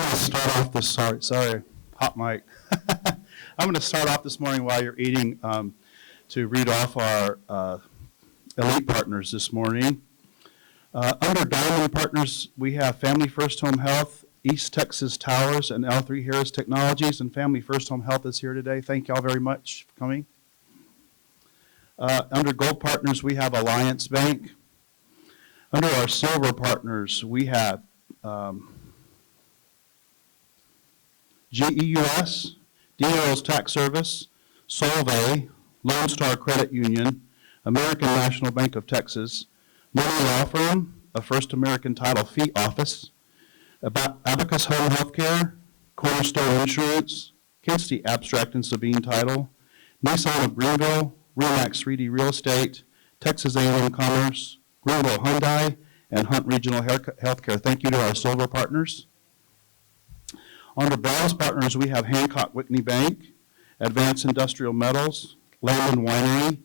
going to start off this, sorry, hot mic. I'm going to start off this morning while you're eating to read off our elite partners this morning. Under Diamond Partners, we have Family First Home Health, East Texas Towers, and L3 Harris Technologies, and Family First Home Health is here today. Thank y'all very much for coming. Under Gold Partners, we have Alliance Bank. Under our Silver Partners, we have GEUS, DO's Tax Service, Solvay, Lone Star Credit Union, American National Bank of Texas, Money Law Firm, a First American Title Fee Office, Abacus Home Healthcare, Cornerstone Insurance, Kingsley Abstract and Sabine Title, Nissan of Greenville, Remax 3D Real Estate, Texas A&M Commerce, Greenville Hyundai, and Hunt Regional Healthcare. Thank you to our Silver Partners. Under Bronze Partners, we have Hancock Whitney Bank, Advanced Industrial Metals, Landon Winery,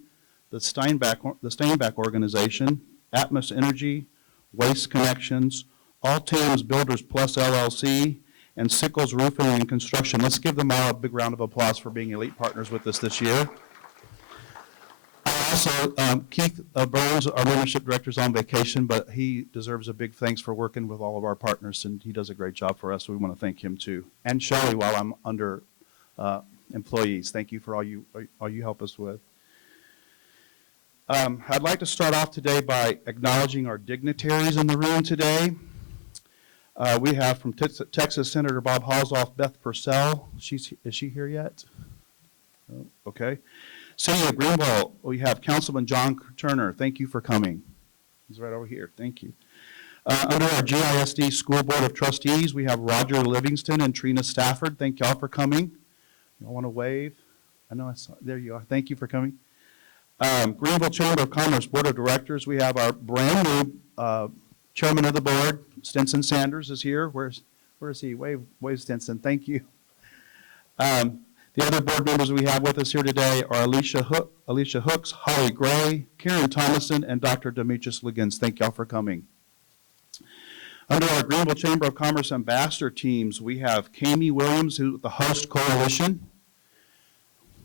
the Steinbach Organization, Atmos Energy, Waste Connections, All Tams Builders Plus LLC, and Sickles Roofing and Construction. Let's give them all a big round of applause for being elite partners with us this year. Also, Keith Burns, our membership director, is on vacation, but he deserves a big thanks for working with all of our partners, and he does a great job for us, so we want to thank him too. And Shelley, while I'm under employees, thank you for all you help us with. I'd like to start off today by acknowledging our dignitaries in the room today. We have from Texas Senator Bob Halsall, Beth Purcell. Is she here yet? Oh, okay. City of Greenville, we have Councilman John Turner. Thank you for coming. He's right over here. Thank you. Under our GISD School Board of Trustees, we have Roger Livingston and Trina Stafford. Thank y'all for coming. Y'all want to wave? I know I saw. There you are. Thank you for coming. Greenville Chamber of Commerce Board of Directors, we have our brand new chairman of the board, Stinson Sanders is here. Where is he? Wave Stinson. Thank you. The other board members we have with us here today are Alicia Hooks, Holly Gray, Karen Thomason, and Dr. Demetrius Liggins. Thank y'all for coming. Under our Greenville Chamber of Commerce ambassador teams, we have Kami Williams, who's the host coalition.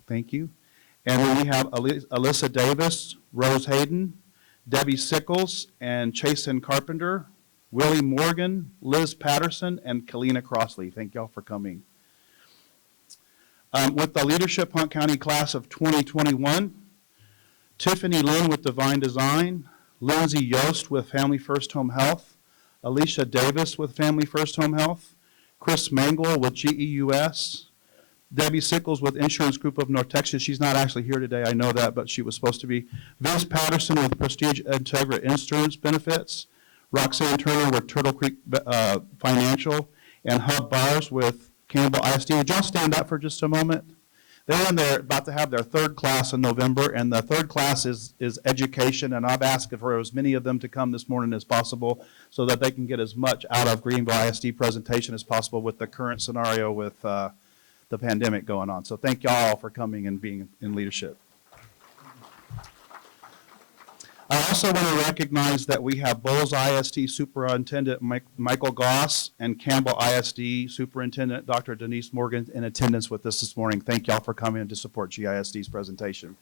Thank you. And then we have Alyssa Davis, Rose Hayden, Debbie Sickles, and Chasen Carpenter, Willie Morgan, Liz Patterson, and Kalina Crossley. Thank y'all for coming. With the Leadership Hunt County Class of 2021, Tiffany Lynn with Divine Design, Lindsay Yost with Family First Home Health, Alicia Davis with Family First Home Health, Chris Mangle with GEUS, Debbie Sickles with Insurance Group of North Texas. She's not actually here today, I know that, but she was supposed to be. Vince Patterson with Prestige Integra Insurance Benefits, Roxanne Turner with Turtle Creek Financial, and Hub Bars with Campbell ISD. Would y'all stand up for just a moment? They're about to have their third class in November, and the third class is education, and I've asked for as many of them to come this morning as possible so that they can get as much out of Greenville ISD presentation as possible with the current scenario with the pandemic going on. So thank y'all for coming and being in leadership. I also want to recognize that we have Bowles ISD Superintendent Michael Goss and Campbell ISD Superintendent Dr. Denise Morgan in attendance with us this morning. Thank y'all for coming to support GISD's presentation.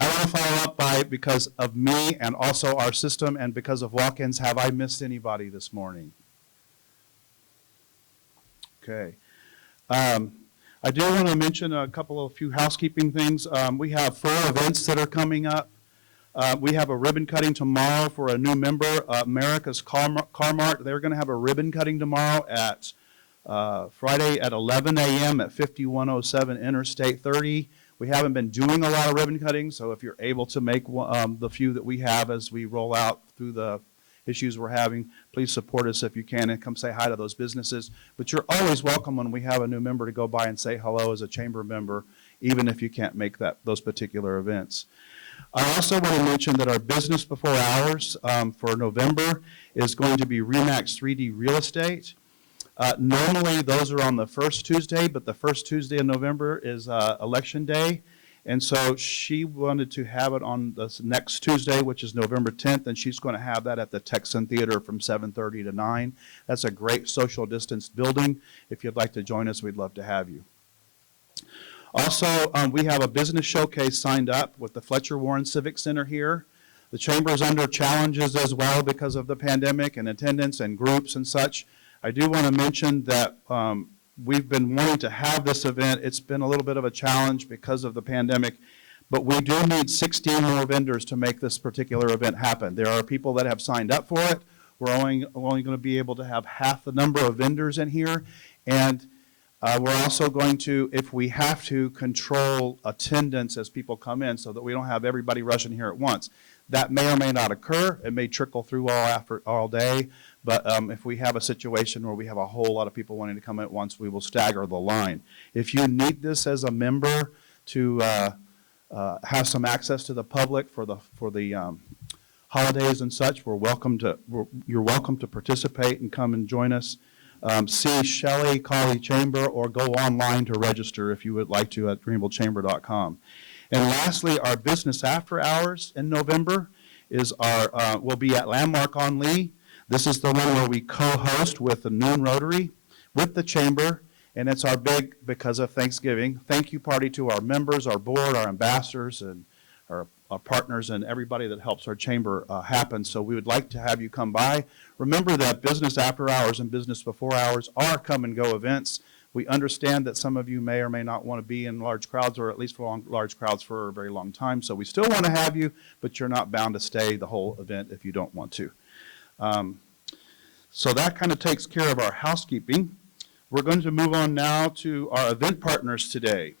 I want to follow up by, because of me and also our system and because of walk-ins, have I missed anybody this morning? Okay. I do want to mention a few housekeeping things. We have 4 events that are coming up. We have a ribbon cutting tomorrow for a new member, America's Car Mart. They're going to have a ribbon cutting tomorrow at Friday at 11 a.m. at 5107 Interstate 30. We haven't been doing a lot of ribbon cutting, so if you're able to make the few that we have as we roll out through the issues we're having, please support us if you can and come say hi to those businesses. But you're always welcome when we have a new member to go by and say hello as a chamber member, even if you can't make those particular events. I also want to mention that our business before hours for November is going to be Remax 3D Real Estate. Normally those are on the first Tuesday, but the first Tuesday in November is election day. And so she wanted to have it on this next Tuesday, which is November 10th, and she's going to have that at the Texan Theater from 7:30 to 9. That's a great social distance building. If you'd like to join us, we'd love to have you. Also, we have a business showcase signed up with the Fletcher Warren Civic Center here. The Chamber is under challenges as well because of the pandemic and attendance and groups and such. I do want to mention that we've been wanting to have this event. It's been a little bit of a challenge because of the pandemic, but we do need 16 more vendors to make this particular event happen. There are people that have signed up for it. We're only going to be able to have half the number of vendors in here, and we're also going to, if we have to, control attendance as people come in so that we don't have everybody rushing here at once. That may or may not occur. It may trickle through all day. But if we have a situation where we have a whole lot of people wanting to come at once, we will stagger the line. If you need this as a member to have some access to the public for the holidays and such, you're welcome to participate and come and join us. See Shelley, call the Chamber, or go online to register if you would like to at greenvillechamber.com. And lastly, our business after hours in November is will be at Landmark on Lee. This is the one where we co-host with the Noon Rotary, with the Chamber, and it's our big, because of Thanksgiving, thank you party to our members, our board, our ambassadors, and our partners, and everybody that helps our Chamber happen. So we would like to have you come by. Remember that business after hours and business before hours are come and go events. We understand that some of you may or may not want to be in large crowds, or at least for large crowds for a very long time. So we still want to have you, but you're not bound to stay the whole event if you don't want to. So that kind of takes care of our housekeeping. We're going to move on now to our event partners today.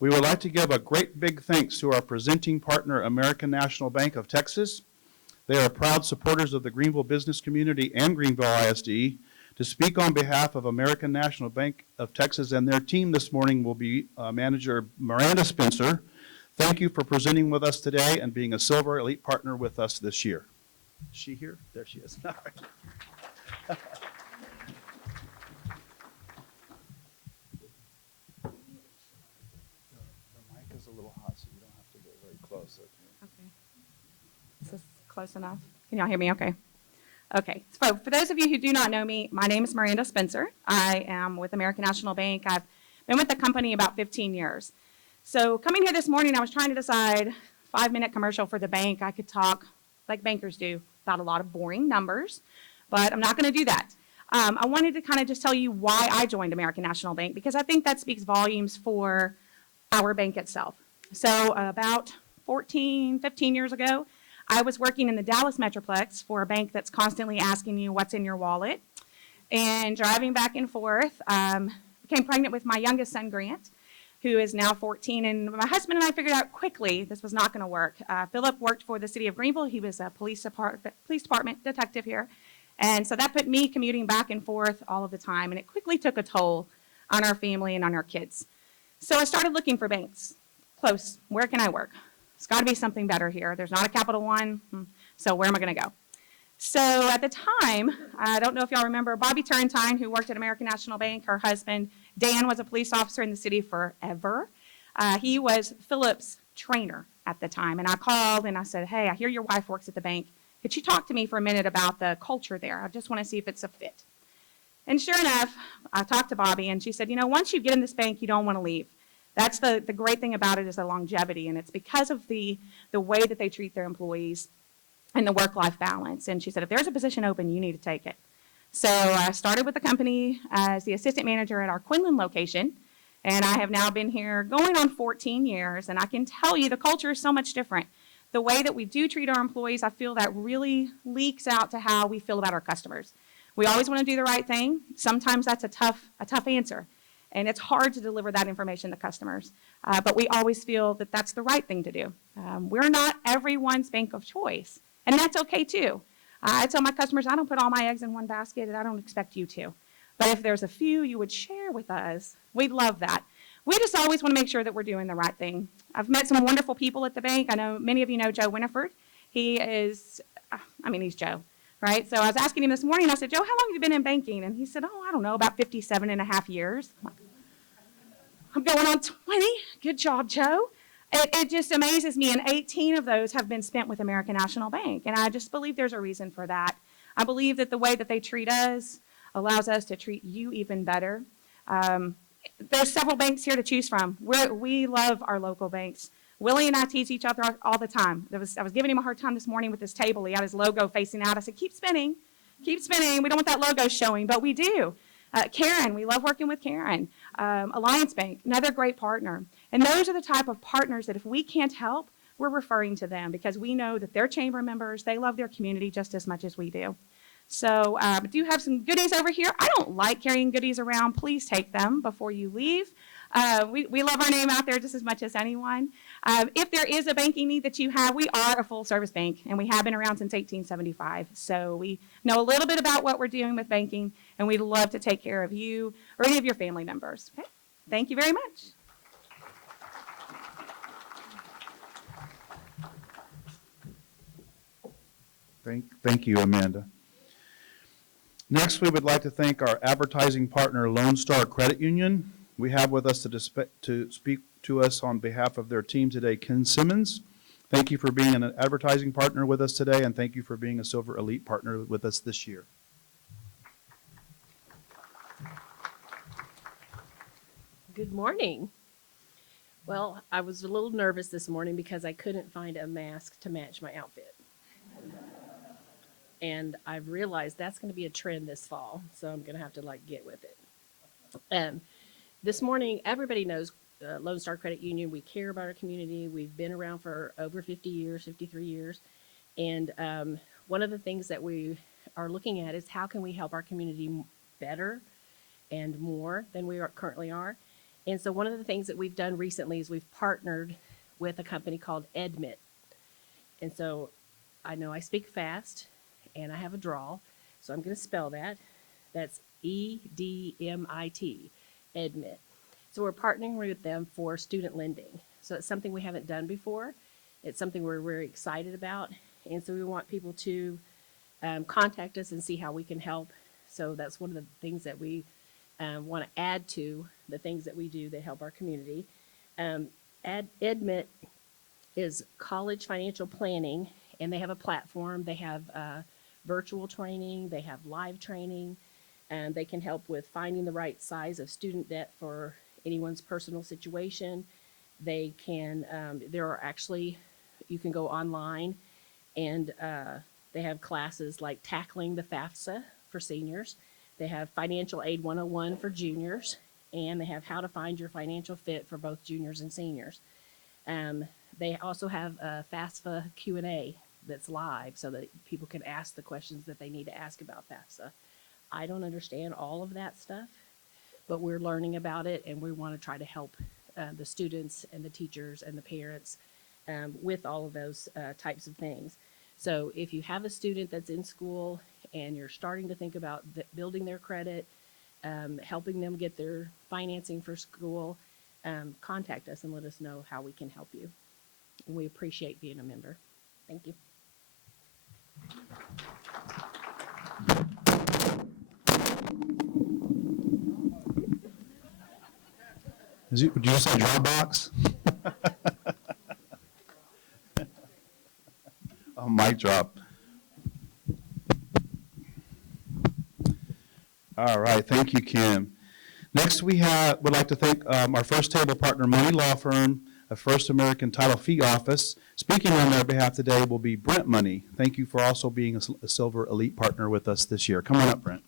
We would like to give a great big thanks to our presenting partner, American National Bank of Texas. They are proud supporters of the Greenville business community and Greenville ISD. To speak on behalf of American National Bank of Texas and their team this morning will be Manager Miranda Spencer. Thank you for presenting with us today and being a Silver Elite Partner with us this year. Is she here? There she is. All right. The mic is a little hot, so you don't have to get very close. Okay. Is this close enough? Can y'all hear me okay? Okay. So for those of you who do not know me, my name is Miranda Spencer. I am with American National Bank. I've been with the company about 15 years. So coming here this morning, I was trying to decide 5-minute commercial for the bank. I could talk like bankers do about a lot of boring numbers, but I'm not going to do that. I wanted to kind of just tell you why I joined American National Bank, because I think that speaks volumes for our bank itself. So about 15 years ago, I was working in the Dallas Metroplex for a bank that's constantly asking you what's in your wallet, and driving back and forth, became pregnant with my youngest son, Grant, who is now 14, and my husband and I figured out quickly this was not going to work. Philip worked for the city of Greenville. He was a police department detective here, and so that put me commuting back and forth all of the time, and it quickly took a toll on our family and on our kids. So I started looking for banks close. Where can I work? It's got to be something better here. There's not a Capital One, so where am I going to go? So at the time, I don't know if y'all remember Bobby Turrentine, who worked at American National Bank. Her husband, Dan, was a police officer in the city forever. He was Philip's trainer at the time, and I called and I said, hey, I hear your wife works at the bank. Could you talk to me for a minute about the culture there? I just want to see if it's a fit. And sure enough, I talked to Bobby, and she said, you know, once you get in this bank, you don't want to leave. That's the great thing about it, is the longevity, and it's because of the way that they treat their employees and the work-life balance. And she said, if there's a position open, you need to take it. So I started with the company as the assistant manager at our Quinlan location, and I have now been here going on 14 years, and I can tell you the culture is so much different. The way that we do treat our employees, I feel that really leaks out to how we feel about our customers. We always want to do the right thing. Sometimes that's a tough answer, and it's hard to deliver that information to customers, but we always feel that that's the right thing to do. We're not everyone's bank of choice, and that's okay too. I tell my customers, I don't put all my eggs in one basket, and I don't expect you to. But if there's a few you would share with us, we'd love that. We just always want to make sure that we're doing the right thing. I've met some wonderful people at the bank. I know many of you know Joe Winifred. He is, he's Joe, right? So I was asking him this morning, I said, Joe, how long have you been in banking? And he said, I don't know, about 57 and a half years. I'm going on 20. Good job, Joe. It just amazes me, and 18 of those have been spent with American National Bank, and I just believe there's a reason for that. I believe that the way that they treat us allows us to treat you even better. There's several banks here to choose from. We love our local banks. Willie and I tease each other all the time. I was giving him a hard time this morning with this table. He had his logo facing out. I said, keep spinning, keep spinning. We don't want that logo showing, but we do. Karen, we love working with Karen. Alliance Bank, another great partner. And those are the type of partners that if we can't help, we're referring to them because we know that they're chamber members. They love their community just as much as we do. So do have some goodies over here. I don't like carrying goodies around. Please take them before you leave. We love our name out there just as much as anyone. If there is a banking need that you have, we are a full service bank, and we have been around since 1875. So we know a little bit about what we're doing with banking, and we'd love to take care of you or any of your family members. Okay? Thank you very much. Thank you, Amanda. Next, we would like to thank our advertising partner, Lone Star Credit Union. We have with us to speak to us on behalf of their team today, Ken Simmons. Thank you for being an advertising partner with us today, and thank you for being a Silver Elite partner with us this year. Good morning. Well, I was a little nervous this morning because I couldn't find a mask to match my outfit. And I've realized that's going to be a trend this fall, so I'm going to have to get with it. This morning, everybody knows Lone Star Credit Union. We care about our community. We've been around for over 50 years, 53 years. And one of the things that we are looking at is how can we help our community better and more than we currently are. And so one of the things that we've done recently is we've partnered with a company called Edmit. And so I know I speak fast and I have a drawl, so I'm going to spell that. That's E-D-M-I-T, Edmit. So we're partnering with them for student lending. So it's something we haven't done before. It's something we're very excited about. And so we want people to contact us and see how we can help. So that's one of the things that we want to add to the things that we do that help our community. Edmit is college financial planning, and they have a platform. They have virtual training. They have live training. And they can help with finding the right size of student debt for anyone's personal situation. They can, there are actually, you can go online and they have classes like tackling the FAFSA for seniors. They have financial aid 101 for juniors, and they have how to find your financial fit for both juniors and seniors. They also have a FAFSA Q&A that's live so that people can ask the questions that they need to ask about FAFSA. I don't understand all of that stuff, but we're learning about it, and we want to try to help the students and the teachers and the parents with all of those types of things. So if you have a student that's in school and you're starting to think about building their credit, helping them get their financing for school, contact us and let us know how we can help you. And we appreciate being a member. Thank you. Do you say Dropbox? Oh, mic drop. All right, thank you, Kim. Next, would like to thank our first table partner, Money Law Firm, a First American Title Fee Office. Speaking on their behalf today will be Brent Money. Thank you for also being a Silver Elite partner with us this year. Come on up, Brent.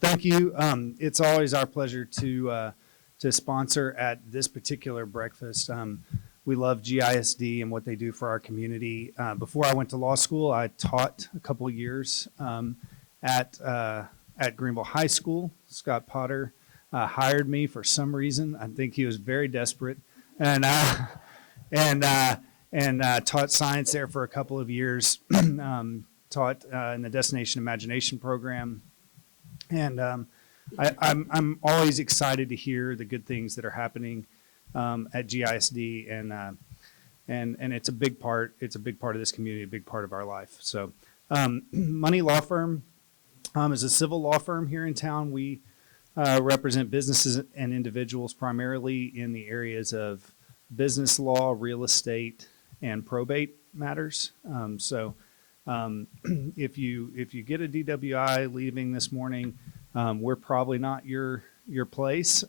Thank you. It's always our pleasure to sponsor at this particular breakfast. We love GISD and what they do for our community. Before I went to law school, I taught a couple of years at Greenville High School. Scott Potter hired me for some reason. I think he was very desperate, and taught science there for a couple of years. Taught in the Destination Imagination program. And I'm always excited to hear the good things that are happening at GISD, and it's a big part. It's a big part of this community, a big part of our life. So, Money Law Firm is a civil law firm here in town. We represent businesses and individuals primarily in the areas of business law, real estate, and probate matters. If you get a DWI leaving this morning, we're probably not your place.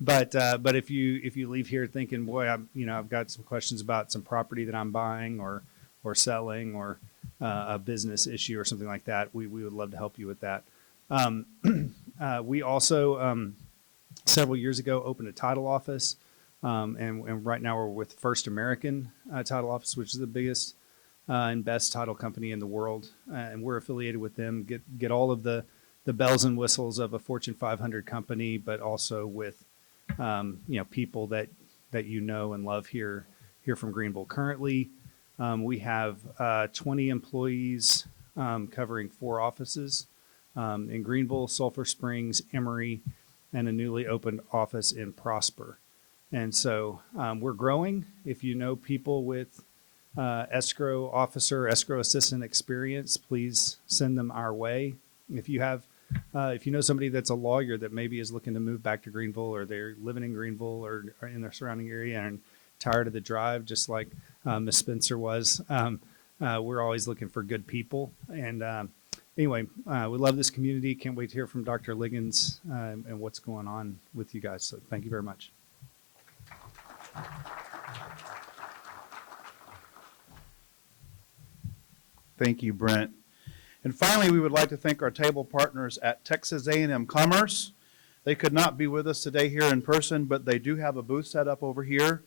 But if you leave here thinking, boy, I've got some questions about some property that I'm buying or selling or a business issue or something like that, we would love to help you with that. We also several years ago opened a title office, and right now we're with First American Title Office, which is the biggest and best title company in the world, and we're affiliated with them. Get all of the bells and whistles of a Fortune 500 company, but also with people that and love here from Greenville. Currently, we have 20 employees covering 4 offices in Greenville, Sulphur Springs, Emory, and a newly opened office in Prosper. And so we're growing. If you know people with escrow officer, escrow assistant experience, please send them our way. If you know somebody that's a lawyer that maybe is looking to move back to Greenville, or they're living in Greenville or in their surrounding area and tired of the drive, just like Ms. Spencer was, we're always looking for good people. And anyway, we love this community. Can't wait to hear from Dr. Liggins and what's going on with you guys. So thank you very much. Thank you, Brent. And finally, we would like to thank our table partners at Texas A&M Commerce. They could not be with us today here in person, but they do have a booth set up over here.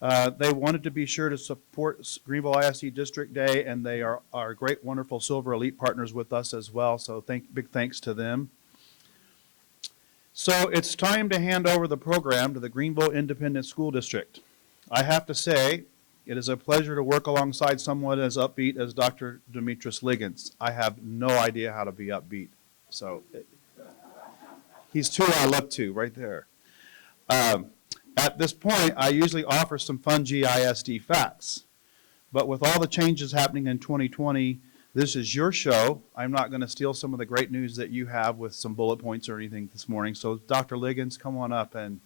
They wanted to be sure to support Greenville ISD District Day, and they are our great, wonderful Silver Elite partners with us as well, so big thanks to them. So it's time to hand over the program to the Greenville Independent School District. I have to say, it is a pleasure to work alongside someone as upbeat as Dr. Demetrius Liggins. I have no idea how to be upbeat, so he's who I look to right there. At this point, I usually offer some fun GISD facts, but with all the changes happening in 2020, this is your show. I'm not going to steal some of the great news that you have with some bullet points or anything this morning. So Dr. Liggins, come on up and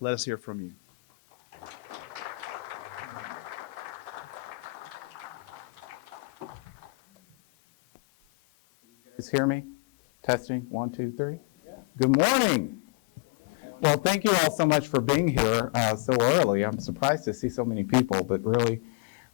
let us hear from you. Guys hear me? Testing, 1, 2, 3. Yeah. Good morning. Well, thank you all so much for being here so early. I'm surprised to see so many people, but really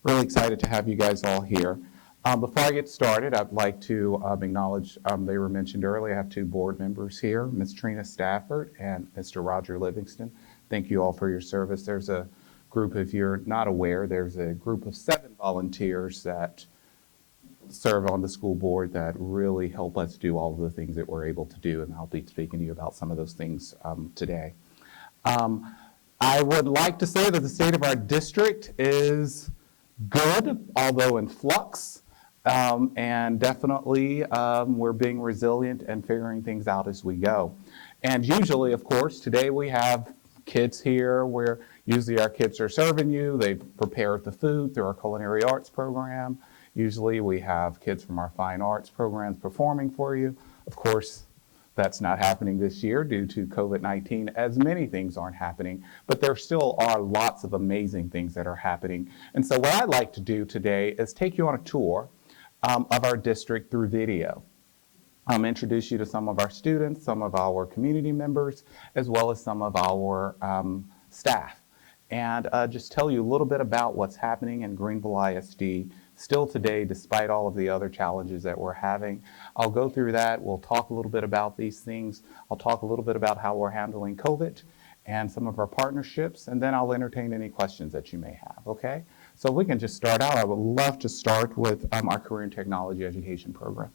excited to have you guys all here. Before I get started, I'd like to acknowledge, they were mentioned earlier, I have 2 board members here, Ms. Trina Stafford and Mr. Roger Livingston. Thank you all for your service. There's a group, if you're not aware, there's a group of 7 volunteers that serve on the school board that really help us do all of the things that we're able to do, and I'll be speaking to you about some of those things today. I would like to say that the state of our district is good, although in flux, and definitely we're being resilient and figuring things out as we go. And usually, of course, today we have kids here where usually our kids are serving you. They've prepared the food through our culinary arts program. Usually we have kids from our fine arts programs performing for you. Of course, that's not happening this year due to COVID-19, as many things aren't happening, but there still are lots of amazing things that are happening. And so what I'd like to do today is take you on a tour of our district through video. Introduce you to some of our students, some of our community members, as well as some of our staff. And just tell you a little bit about what's happening in Greenville ISD still today, despite all of the other challenges that we're having. I'll go through that. We'll talk a little bit about these things. I'll talk a little bit about how we're handling COVID and some of our partnerships, and then I'll entertain any questions that you may have, okay? So we can just start out. I would love to start with our career and technology education program.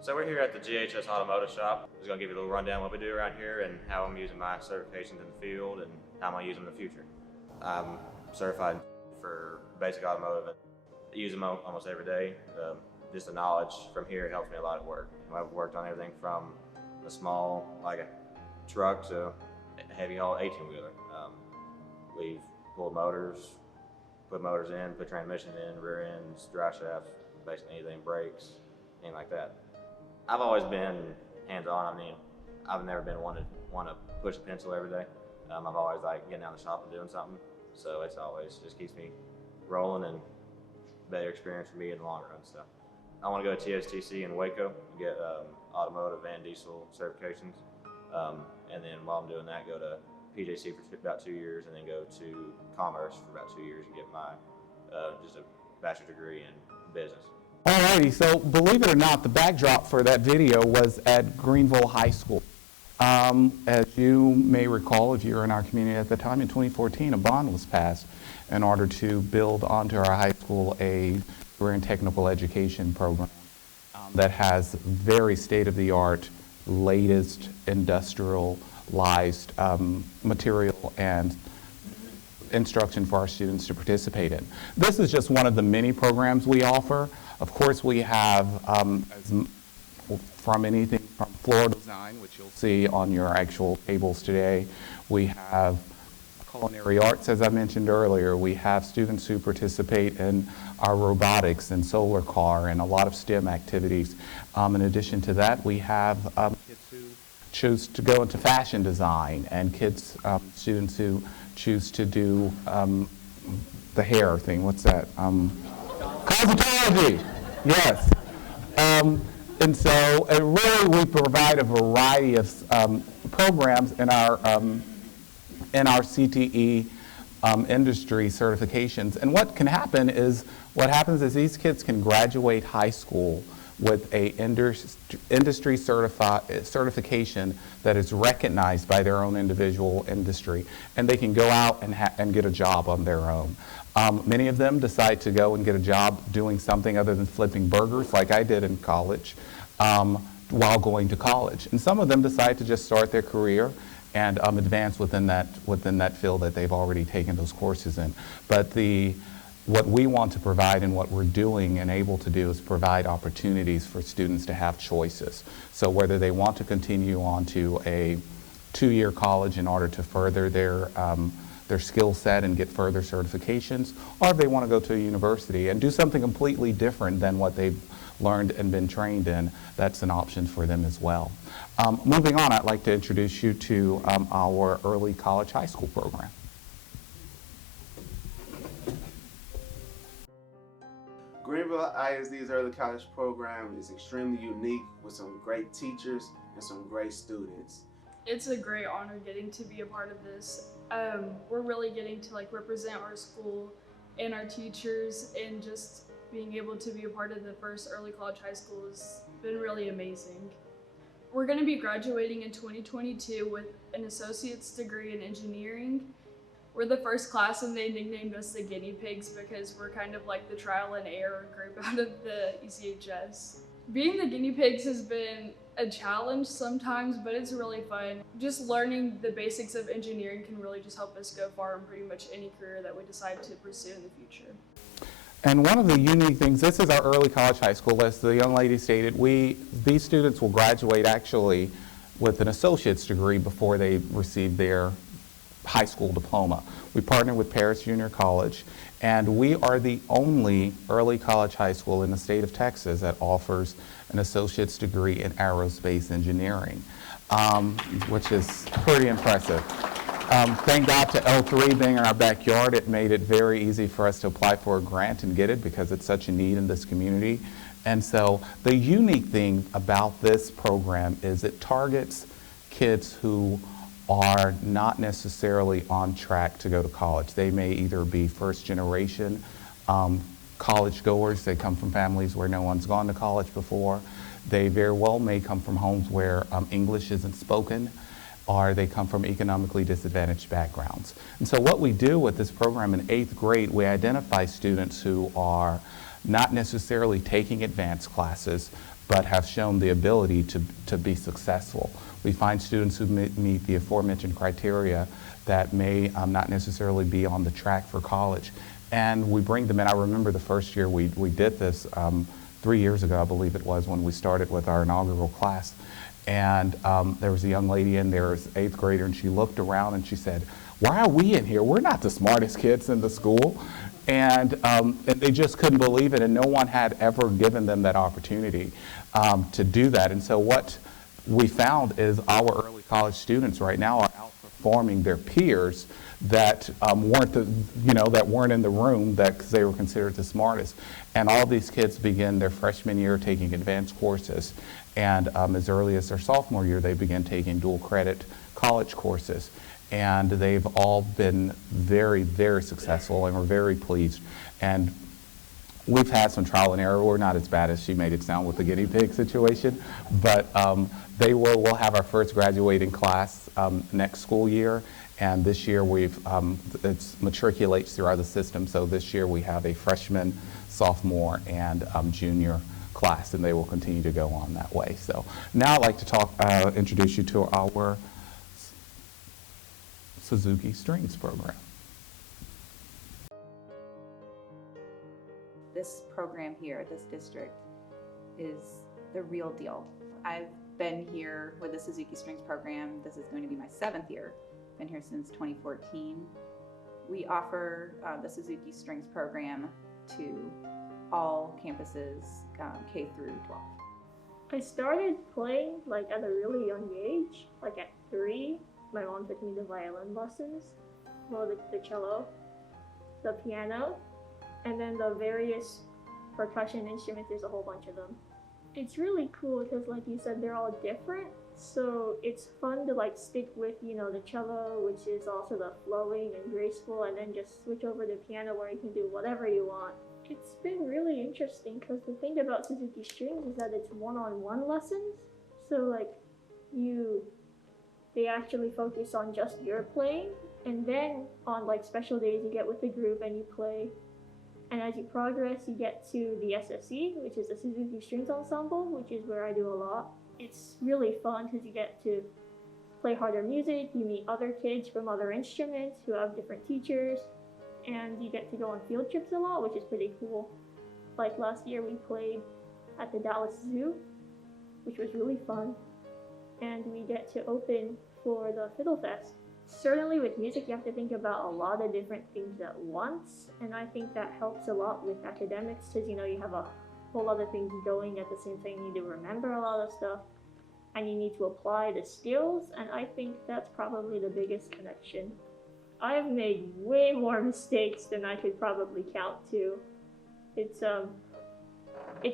So we're here at the GHS Automotive Shop. I'm just going to give you a little rundown of what we do around here and how I'm using my certifications in the field and how I'm going to use them in the future. I'm certified for basic automotive. I use them almost every day. Just the knowledge from here helps me a lot at work. I've worked on everything from the small, like truck, so heavy haul 18-wheeler. We've pulled motors, put motors in, put transmissions in, rear ends, drive shafts, basically anything, brakes, anything like that. I've always been hands-on. I mean, I've never been one to push a pencil every day. I've always liked getting down the shop and doing something. So it's always just keeps me rolling and better experience for me in the long run. So I want to go to TSTC in Waco and get automotive and diesel certifications. And then while I'm doing that, go to PJC for about 2 years, and then go to Commerce for about 2 years and get my just a bachelor's degree in business. Alrighty, so believe it or not, the backdrop for that video was at Greenville High School. As you may recall, if you were in our community at the time, in 2014, a bond was passed in order to build onto our high school a career and technical education program that has very state-of-the-art, latest industrialized material and instruction for our students to participate in. This is just one of the many programs we offer. Of course, we have from anything from floor design, which you'll see on your actual tables today. We have culinary arts, as I mentioned earlier. We have students who participate in our robotics and solar car and a lot of STEM activities. In addition to that, we have kids who choose to go into fashion design, and students who choose to do the hair thing. What's that? Cosmetology. Yes. And so really we provide a variety of programs in our CTE industry certifications. And what happens is these kids can graduate high school with a industry certification that is recognized by their own individual industry, and they can go out and get a job on their own. Many of them decide to go and get a job doing something other than flipping burgers, like I did in college, while going to college. And some of them decide to just start their career and advance within that field that they've already taken those courses in. But what we want to provide and what we're doing and able to do is provide opportunities for students to have choices. So whether they want to continue on to a 2-year college in order to further their skill set and get further certifications, or if they want to go to a university and do something completely different than what they've learned and been trained in, that's an option for them as well. Moving on, I'd like to introduce you to our early college high school program. Greenville ISD's early college program is extremely unique with some great teachers and some great students. It's a great honor getting to be a part of this. We're really getting to represent our school and our teachers, and just being able to be a part of the first early college high school has been really amazing. We're going to be graduating in 2022 with an associate's degree in engineering. We're the first class, and they nicknamed us the guinea pigs because we're kind of like the trial and error group out of the ECHS. Being the guinea pigs has been a challenge sometimes, but it's really fun. Just learning the basics of engineering can really just help us go far in pretty much any career that we decide to pursue in the future. And one of the unique things, this is our early college high school, as the young lady stated, these students will graduate actually with an associate's degree before they receive their high school diploma. We partner with Paris Junior College, and we are the only early college high school in the state of Texas that offers an associate's degree in aerospace engineering, which is pretty impressive. Thank God to L3 being in our backyard. It made it very easy for us to apply for a grant and get it because it's such a need in this community. And so the unique thing about this program is it targets kids who are not necessarily on track to go to college. They may either be first generation college goers. They come from families where no one's gone to college before. They very well may come from homes where English isn't spoken, or they come from economically disadvantaged backgrounds. And so what we do with this program in 8th grade, we identify students who are not necessarily taking advanced classes, but have shown the ability to be successful. We find students who meet the aforementioned criteria that may not necessarily be on the track for college. And we bring them in. I remember the first year we did this 3 years ago, I believe it was, when we started with our inaugural class. And there was a young lady in there, an 8th grader, and she looked around and she said, "Why are we in here? We're not the smartest kids in the school." And they just couldn't believe it, and no one had ever given them that opportunity to do that. And so what we found is our early college students right now are outperforming their peers that weren't in the room because they were considered the smartest. And all these kids begin their freshman year taking advanced courses, and as early as their sophomore year, they begin taking dual credit college courses. And they've all been very, very successful, and we're very pleased. And we've had some trial and error. We're not as bad as she made it sound with the guinea pig situation, but we'll have our first graduating class next school year. And this year it matriculates throughout the system. So this year we have a freshman, sophomore, and junior class, and they will continue to go on that way. So now I'd like to introduce you to our Suzuki Strings program. This program here at this district is the real deal. I've been here with the Suzuki Strings program. This is going to be my 7th year. Been here since 2014. We offer the Suzuki Strings program to all campuses, K through 12. I started playing at a really young age, at 3. My mom took me to violin lessons, the cello, the piano, and then the various percussion instruments. There's a whole bunch of them. It's really cool because, like you said, they're all different. So it's fun to stick with, the cello, which is also the flowing and graceful, and then just switch over to piano where you can do whatever you want. It's been really interesting because the thing about Suzuki Strings is that it's one-on-one lessons. So they actually focus on just your playing, and then on special days you get with the group and you play. And as you progress, you get to the SSE, which is the Suzuki Strings Ensemble, which is where I do a lot. It's really fun because you get to play harder music, you meet other kids from other instruments who have different teachers, and you get to go on field trips a lot, which is pretty cool. Last year we played at the Dallas Zoo, which was really fun, and we get to open for the Fiddle Fest. Certainly with music, you have to think about a lot of different things at once, and I think that helps a lot with academics because, you have a whole other things going at the same time. You need to remember a lot of stuff, and you need to apply the skills, and I think that's probably the biggest connection. I've made way more mistakes than I could probably count to. It's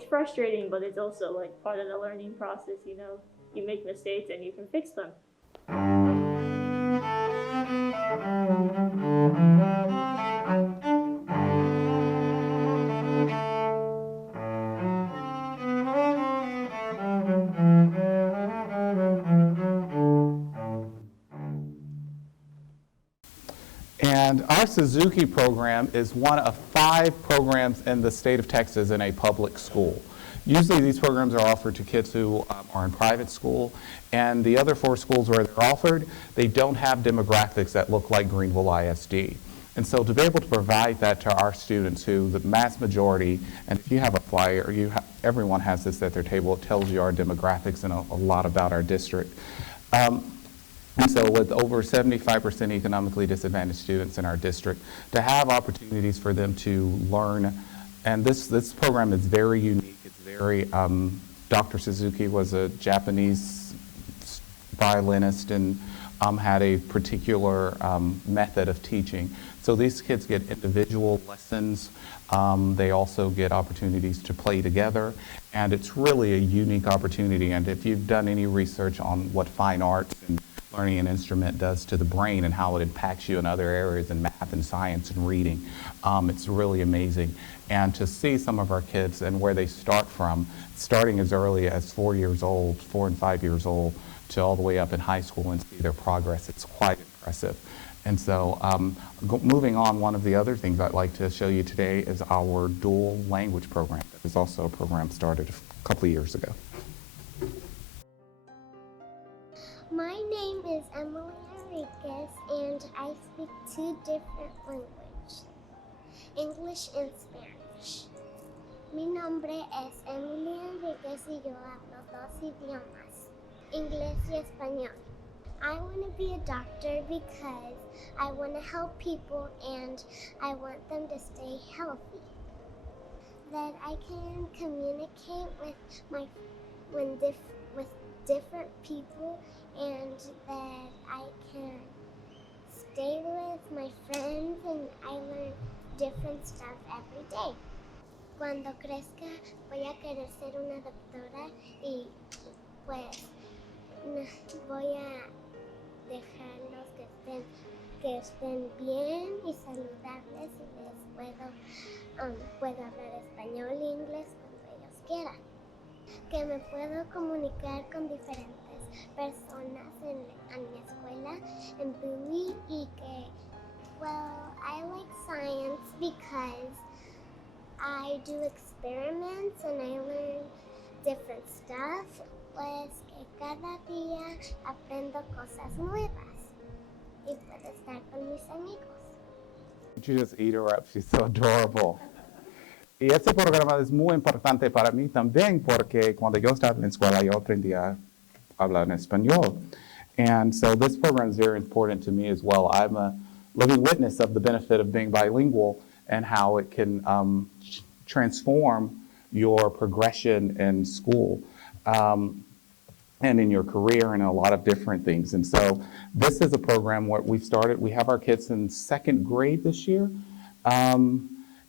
frustrating, but it's also part of the learning process, You make mistakes and you can fix them. And our Suzuki program is one of 5 programs in the state of Texas in a public school. Usually these programs are offered to kids who are in private school, and the other 4 schools where they're offered, they don't have demographics that look like Greenville ISD. And so to be able to provide that to our students who, the mass majority, and if you have a flyer, everyone has this at their table, it tells you our demographics and a lot about our district. And so with over 75% economically disadvantaged students in our district, to have opportunities for them to learn, and this program is very unique. It's very, Dr. Suzuki was a Japanese violinist and had a particular method of teaching. So these kids get individual lessons. They also get opportunities to play together, and it's really a unique opportunity. And if you've done any research on what fine arts and learning an instrument does to the brain and how it impacts you in other areas in math and science and reading, it's really amazing. And to see some of our kids and where they start from, starting as early as 4 years old, 4 and 5 years old, to all the way up in high school and see their progress, it's quite impressive. And so moving on, one of the other things I'd like to show you today is our dual language program. That is also a program started a couple of years ago. My name is Emily Enriquez, and I speak 2 different languages, English and Spanish. Mi nombre es Emily Enriquez y yo hablo 2 idiomas, Inglés y español. I want to be a doctor because I want to help people and I want them to stay healthy. That I can communicate with with different people and that I can stay with my friends and I learn different stuff every day. Cuando crezca voy a querer ser una doctora y pues voy a dejarlos que estén bien y saludables y puedo hablar español e inglés cuando ellos quieran. Que me puedo comunicar con diferentes personas en mi escuela, en Bowie, y que, well, I like science because I do experiments and I learn different stuff, pues que cada día aprendo cosas nuevas y puedo estar con mis amigos. You just eat her up, she's so adorable. Y este programa es muy importante para mí también porque cuando yo estaba en la escuela yo aprendí a hablar en español. And so this program is very important to me as well. I'm a living witness of the benefit of being bilingual and how it can transform your progression in school and in your career and a lot of different things. And so this is a program where we've started. We have our kids in 2nd grade this year.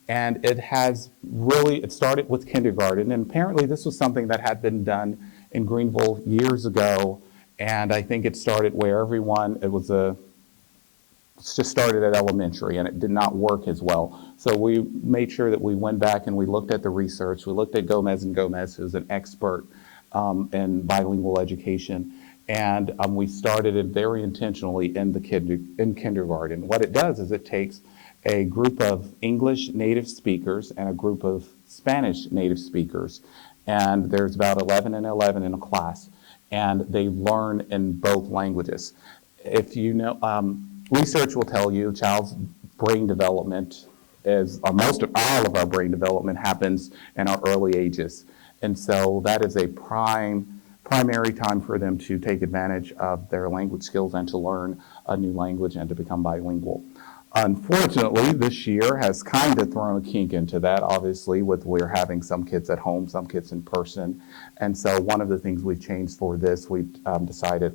And it started with kindergarten. And apparently this was something that had been done in Greenville years ago. And I think it started where just started at elementary and it did not work as well. So we made sure that we went back and we looked at the research. We looked at Gomez and Gomez, who's an expert in bilingual education. And we started it very intentionally in kindergarten. What it does is it takes a group of English native speakers and a group of Spanish native speakers. And there's about 11 and 11 in a class. And they learn in both languages. If you know, research will tell you child's brain development most of all of our brain development happens in our early ages. And so that is a primary time for them to take advantage of their language skills and to learn a new language and to become bilingual. Unfortunately, this year has kind of thrown a kink into that, obviously, we're having some kids at home, some kids in person. And so one of the things we've changed for this, we've decided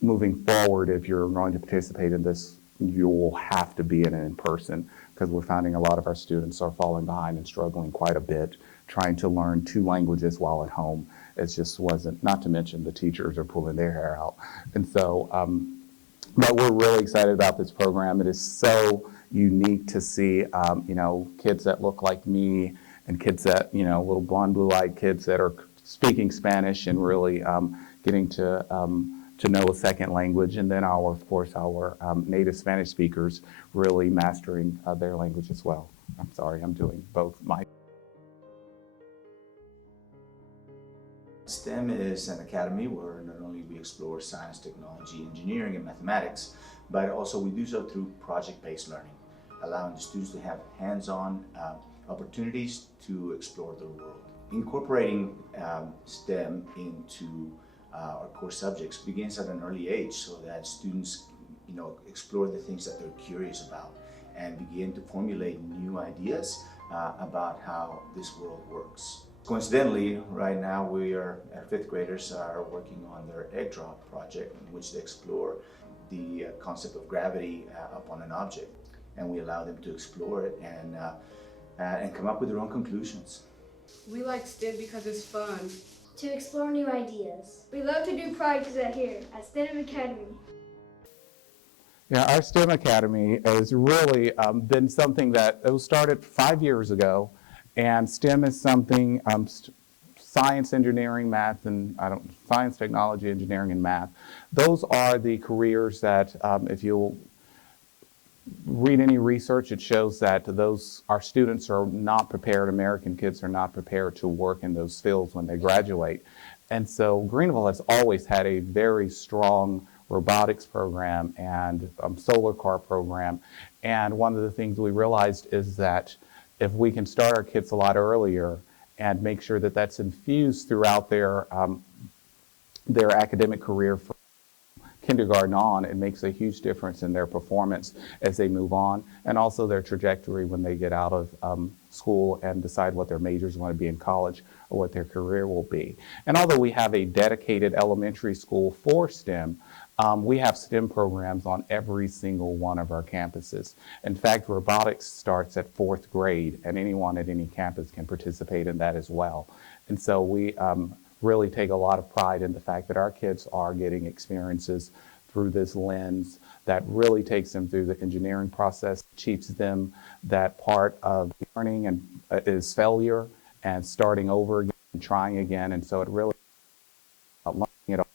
moving forward, if you're going to participate in this, you will have to be in person because we're finding a lot of our students are falling behind and struggling quite a bit trying to learn 2 languages while at home. It just wasn't, not to mention the teachers are pulling their hair out. And so, but we're really excited about this program. It is so unique to see, kids that look like me and kids that, little blonde, blue-eyed kids that are speaking Spanish and really getting to know a second language. And then our native Spanish speakers really mastering their language as well. I'm sorry, I'm doing both. STEM is an academy where not only we explore science, technology, engineering, and mathematics, but also we do so through project-based learning, allowing the students to have hands-on opportunities to explore the world. Incorporating STEM into our core subjects begins at an early age so that students explore the things that they're curious about and begin to formulate new ideas about how this world works. Coincidentally, right now our 5th graders are working on their egg drop project in which they explore the concept of gravity upon an object, and we allow them to explore it and come up with their own conclusions. We like STEM because it's fun. To explore new ideas. We love to do projects here at STEM Academy. Yeah, our STEM Academy has really been something that it was started 5 years ago. And STEM is something, science, engineering, math, and science, technology, engineering, and math. Those are the careers that, if you read any research, it shows that our students are not prepared, American kids are not prepared to work in those fields when they graduate. And so Greenville has always had a very strong robotics program and solar car program. And one of the things we realized is that if we can start our kids a lot earlier and make sure that that's infused throughout their their academic career from kindergarten on. It makes a huge difference in their performance as they move on, and also their trajectory when they get out of school and decide what their majors want to be in college or what their career will be. And although we have a dedicated elementary school for STEM, we have STEM programs on every single one of our campuses. In fact, robotics starts at 4th grade, and anyone at any campus can participate in that as well. And so we really take a lot of pride in the fact that our kids are getting experiences through this lens that really takes them through the engineering process, teaches them that part of learning and is failure and starting over again and trying again. And so it really learning it all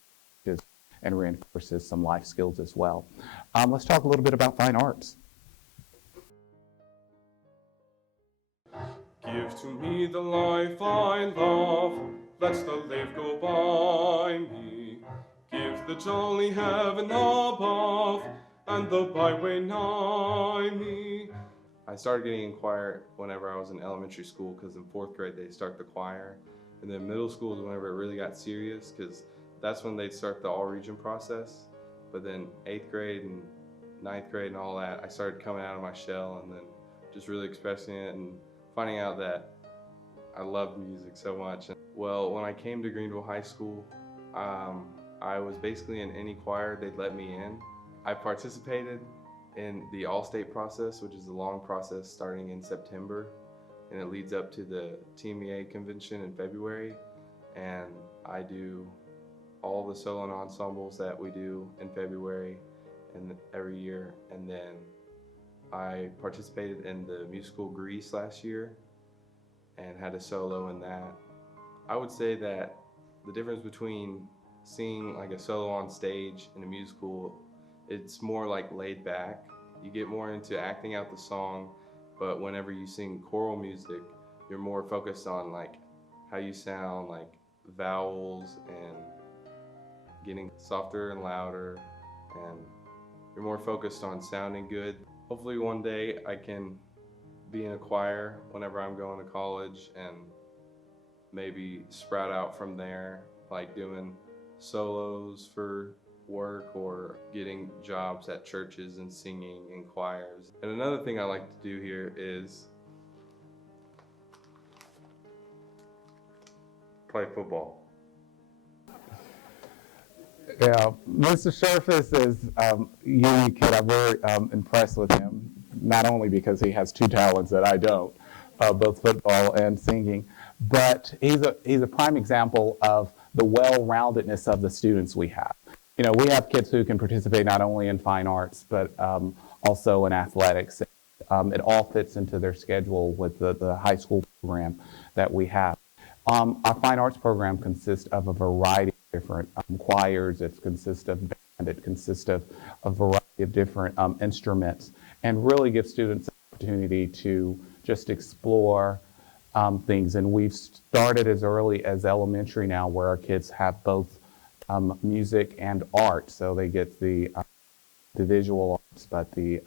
and reinforces some life skills as well. Let's talk a little bit about fine arts. Give to me the life I love, let the life go by me. Give the jolly heaven above, and the byway nigh me. I started getting in choir whenever I was in elementary school, because in 4th grade they start the choir. And then middle school is whenever it really got serious, because that's when they'd start the all-region process. But then 8th grade and 9th grade and all that, I started coming out of my shell and then just really expressing it and finding out that I loved music so much. Well, when I came to Greenville High School, I was basically in any choir they'd let me in. I participated in the all-state process, which is a long process starting in September, and it leads up to the TMEA convention in February. And I do all the solo and ensembles that we do in February and every year. And then I participated in the musical Grease last year and had a solo in that. I would say that the difference between singing like a solo on stage in a musical, it's more like laid back. You get more into acting out the song, but whenever you sing choral music, you're more focused on like how you sound, like vowels and getting softer and louder, and you're more focused on sounding good. Hopefully one day I can be in a choir whenever I'm going to college and maybe sprout out from there, like doing solos for work or getting jobs at churches and singing in choirs. And another thing I like to do here is play football. Yeah, Mr. Surface is a unique kid. I'm very impressed with him, not only because he has two talents that I don't, both football and singing, but he's a prime example of the well-roundedness of the students we have. You know, we have kids who can participate not only in fine arts, but also in athletics. It all fits into their schedule with the high school program that we have. Our fine arts program consists of a variety of different choirs. It consists of band. It consists of a variety of different instruments, and really gives students an opportunity to just explore things. And we've started as early as elementary now, where our kids have both music and art. So they get the visual arts, but the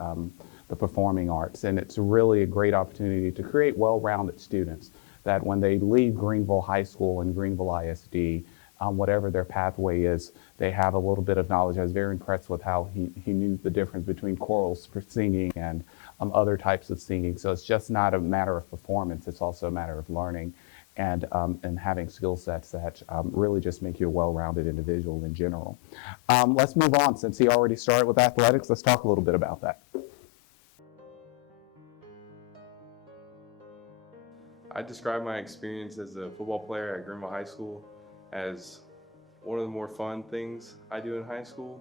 performing arts. And it's really a great opportunity to create well-rounded students that when they leave Greenville High School and Greenville ISD, whatever their pathway is, they have a little bit of knowledge. I was very impressed with how he knew the difference between chorals for singing and other types of singing. So it's just not a matter of performance, it's also a matter of learning and having skill sets that really just make you a well-rounded individual in general. Let's move on. Since he already started with athletics, let's talk a little bit about that. I describe my experience as a football player at Greenville High School as one of the more fun things I do in high school,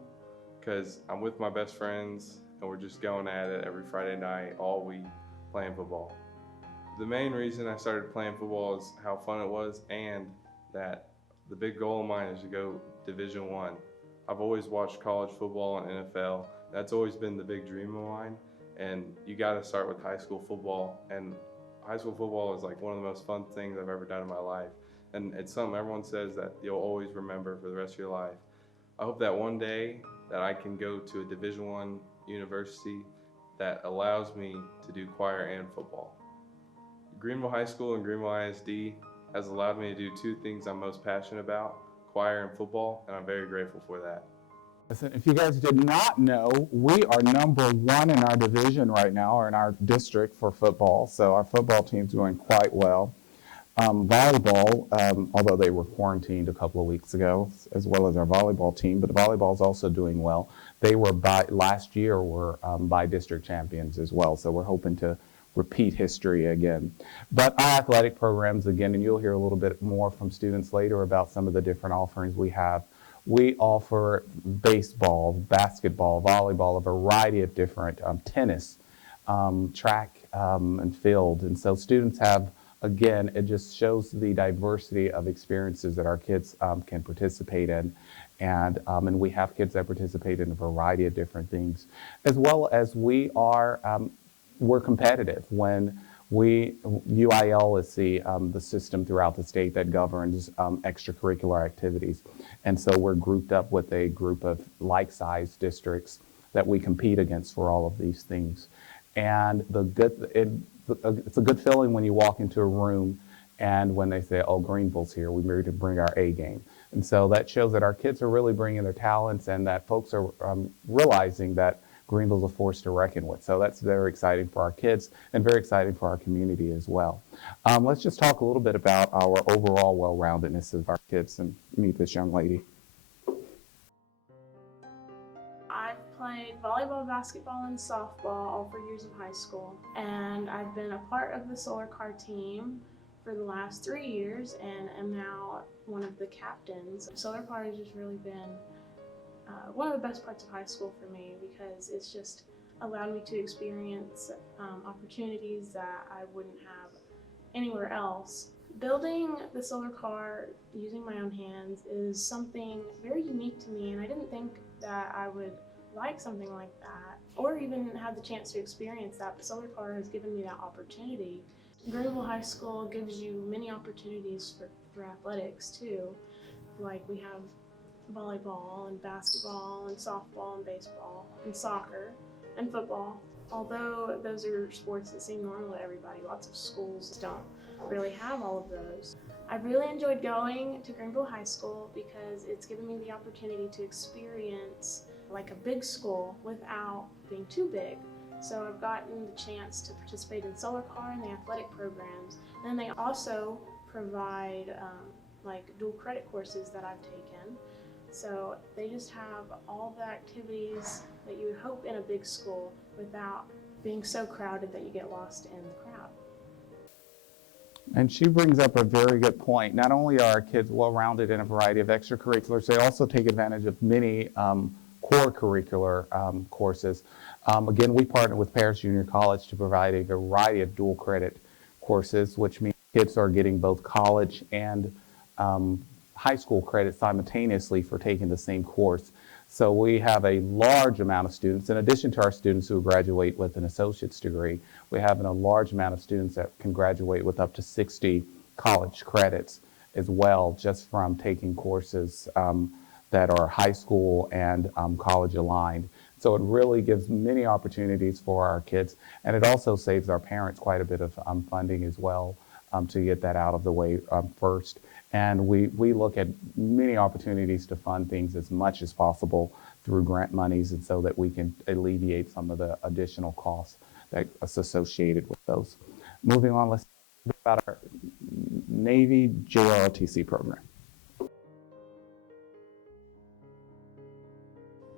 because I'm with my best friends and we're just going at it every Friday night, all week, playing football. The main reason I started playing football is how fun it was, and that the big goal of mine is to go Division I. I've always watched college football and NFL. That's always been the big dream of mine, and you got to start with high school football. And high school football is like one of the most fun things I've ever done in my life. And it's something everyone says that you'll always remember for the rest of your life. I hope that one day that I can go to a Division I university that allows me to do choir and football. Greenville High School and Greenville ISD has allowed me to do two things I'm most passionate about, choir and football, and I'm very grateful for that. Listen, if you guys did not know, we are #1 in our division right now, or in our district for football. So our football team's doing quite well. Volleyball, although they were quarantined a couple of weeks ago, as well as our volleyball team, but the volleyball is also doing well. They were last year were by district champions as well. So we're hoping to repeat history again. But our athletic programs, again, and you'll hear a little bit more from students later about some of the different offerings we have. We offer baseball, basketball, volleyball, a variety of different tennis, track, and field. And so students have, again, it just shows the diversity of experiences that our kids can participate in. And we have kids that participate in a variety of different things, as well as we're competitive. When UIL is the system throughout the state that governs extracurricular activities. And so we're grouped up with a group of like-sized districts that we compete against for all of these things. And it's a good feeling when you walk into a room and when they say, oh, Greenville's here, we need to bring our A game. And so that shows that our kids are really bringing their talents and that folks are realizing that Greenville's a force to reckon with. So that's very exciting for our kids and very exciting for our community as well. Let's just talk a little bit about our overall well-roundedness of our kids and meet this young lady. I've played volleyball, basketball, and softball all 4 years of high school. And I've been a part of the Solar Car team for the last 3 years and am now one of the captains. Solar Car has just really been one of the best parts of high school for me because it's just allowed me to experience opportunities that I wouldn't have anywhere else. Building the solar car using my own hands is something very unique to me, and I didn't think that I would like something like that or even have the chance to experience that, but solar car has given me that opportunity. Greenville High School gives you many opportunities for athletics too. Like we have volleyball and basketball and softball and baseball and soccer and football. Although those are sports that seem normal to everybody, lots of schools don't really have all of those. I've really enjoyed going to Greenville High School because it's given me the opportunity to experience like a big school without being too big. So I've gotten the chance to participate in solar car and the athletic programs. And then they also provide like dual credit courses that I've taken. So they just have all the activities that you would hope in a big school without being so crowded that you get lost in the crowd. And she brings up a very good point. Not only are our kids well-rounded in a variety of extracurriculars, they also take advantage of many core curricular courses. Again, we partner with Paris Junior College to provide a variety of dual credit courses, which means kids are getting both college and high school credit simultaneously for taking the same course. So we have a large amount of students, in addition to our students who graduate with an associate's degree, we have a large amount of students that can graduate with up to 60 college credits as well, just from taking courses that are high school and college aligned. So it really gives many opportunities for our kids, and it also saves our parents quite a bit of funding as well to get that out of the way first. And we look at many opportunities to fund things as much as possible through grant monies, and so that we can alleviate some of the additional costs that's associated with those. Moving on, let's talk about our Navy JROTC program.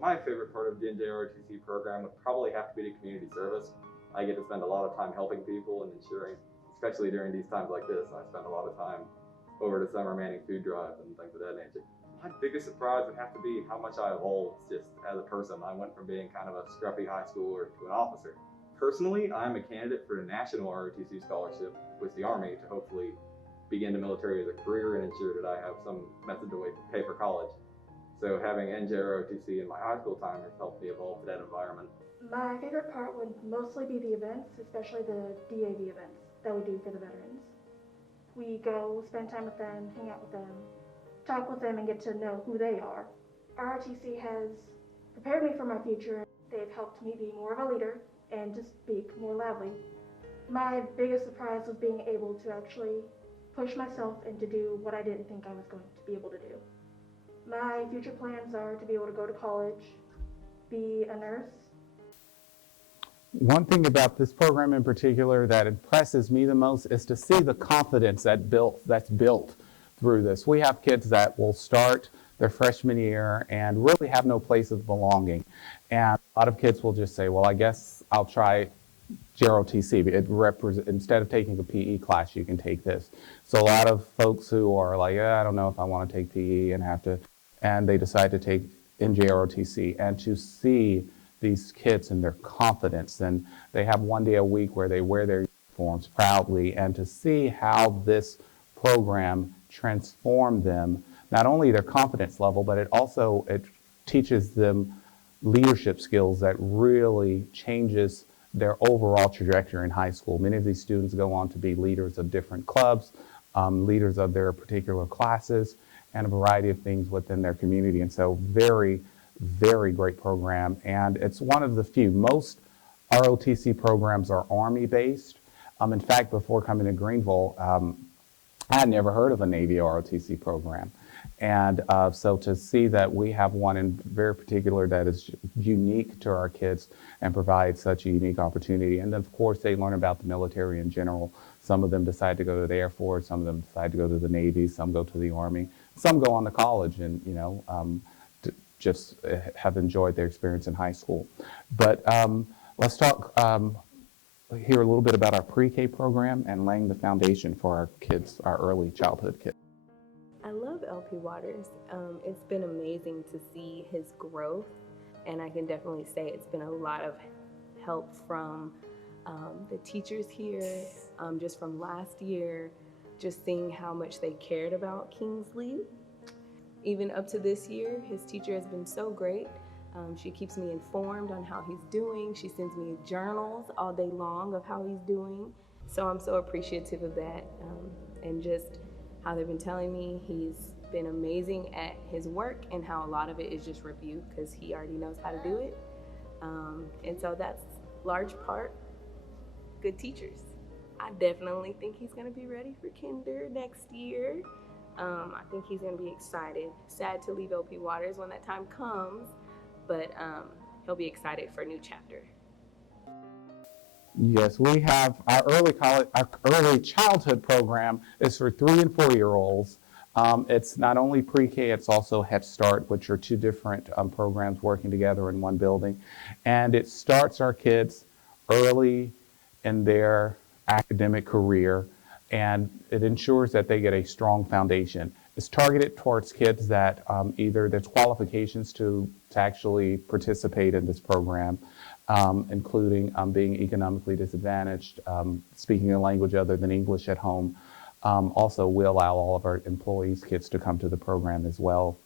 My favorite part of the NJROTC program would probably have to be the community service. I get to spend a lot of time helping people and ensuring, especially during these times like this, I spend a lot of time over the summer manning food drives and things of that nature. My biggest surprise would have to be how much I evolved just as a person. I went from being kind of a scruffy high schooler to an officer. Personally, I'm a candidate for a national ROTC scholarship with the Army to hopefully begin the military as a career and ensure that I have some method to pay for college. So having NJROTC in my high school time has helped me evolve to that environment. My favorite part would mostly be the events, especially the DAV events that we do for the veterans. We go spend time with them, hang out with them, talk with them, and get to know who they are. ROTC has prepared me for my future. They've helped me be more of a leader and to speak more loudly. My biggest surprise was being able to actually push myself and to do what I didn't think I was going to be able to do. My future plans are to be able to go to college, be a nurse. One thing about this program in particular that impresses me the most is to see the confidence that's built through this. We have kids that will start their freshman year and really have no place of belonging. And a lot of kids will just say, well, I guess I'll try NJROTC. Instead of taking a PE class, you can take this. So a lot of folks who are like, I don't know if I want to take PE and they decide to take NJROTC, and to see these kids and their confidence, and they have one day a week where they wear their uniforms proudly, and to see how this program transformed them, not only their confidence level, but it teaches them leadership skills that really changes their overall trajectory in high school. Many of these students go on to be leaders of different clubs, leaders of their particular classes, and a variety of things within their community. And so very, very great program. And it's one of the few. Most ROTC programs are Army-based. In fact, before coming to Greenville, I had never heard of a Navy ROTC program. And so to see that we have one in very particular that is unique to our kids and provides such a unique opportunity. And then of course they learn about the military in general. Some of them decide to go to the Air Force, some of them decide to go to the Navy, some go to the Army, some go on to college and, just have enjoyed their experience in high school. But let's talk hear a little bit about our pre-K program and laying the foundation for our kids, our early childhood kids. I love LP Waters. It's been amazing to see his growth, and I can definitely say it's been a lot of help from the teachers here, just from last year, just seeing how much they cared about Kingsley. Even up to this year, his teacher has been so great. She keeps me informed on how he's doing. She sends me journals all day long of how he's doing. So I'm so appreciative of that, and just how they've been telling me he's been amazing at his work and how a lot of it is just review because he already knows how to do it. And so that's large part good teachers. I definitely think he's gonna be ready for kinder next year. I think he's gonna be excited. Sad to leave LP Waters when that time comes, but he'll be excited for a new chapter. Yes, we have our early childhood program is for 3 and 4 year olds. It's not only pre-K, it's also Head Start, which are two different programs working together in one building. And it starts our kids early in their academic career, and it ensures that they get a strong foundation. It's targeted towards kids that either there's qualifications to actually participate in this program, including being economically disadvantaged, speaking a language other than English at home. Also, we allow all of our employees' kids to come to the program as well.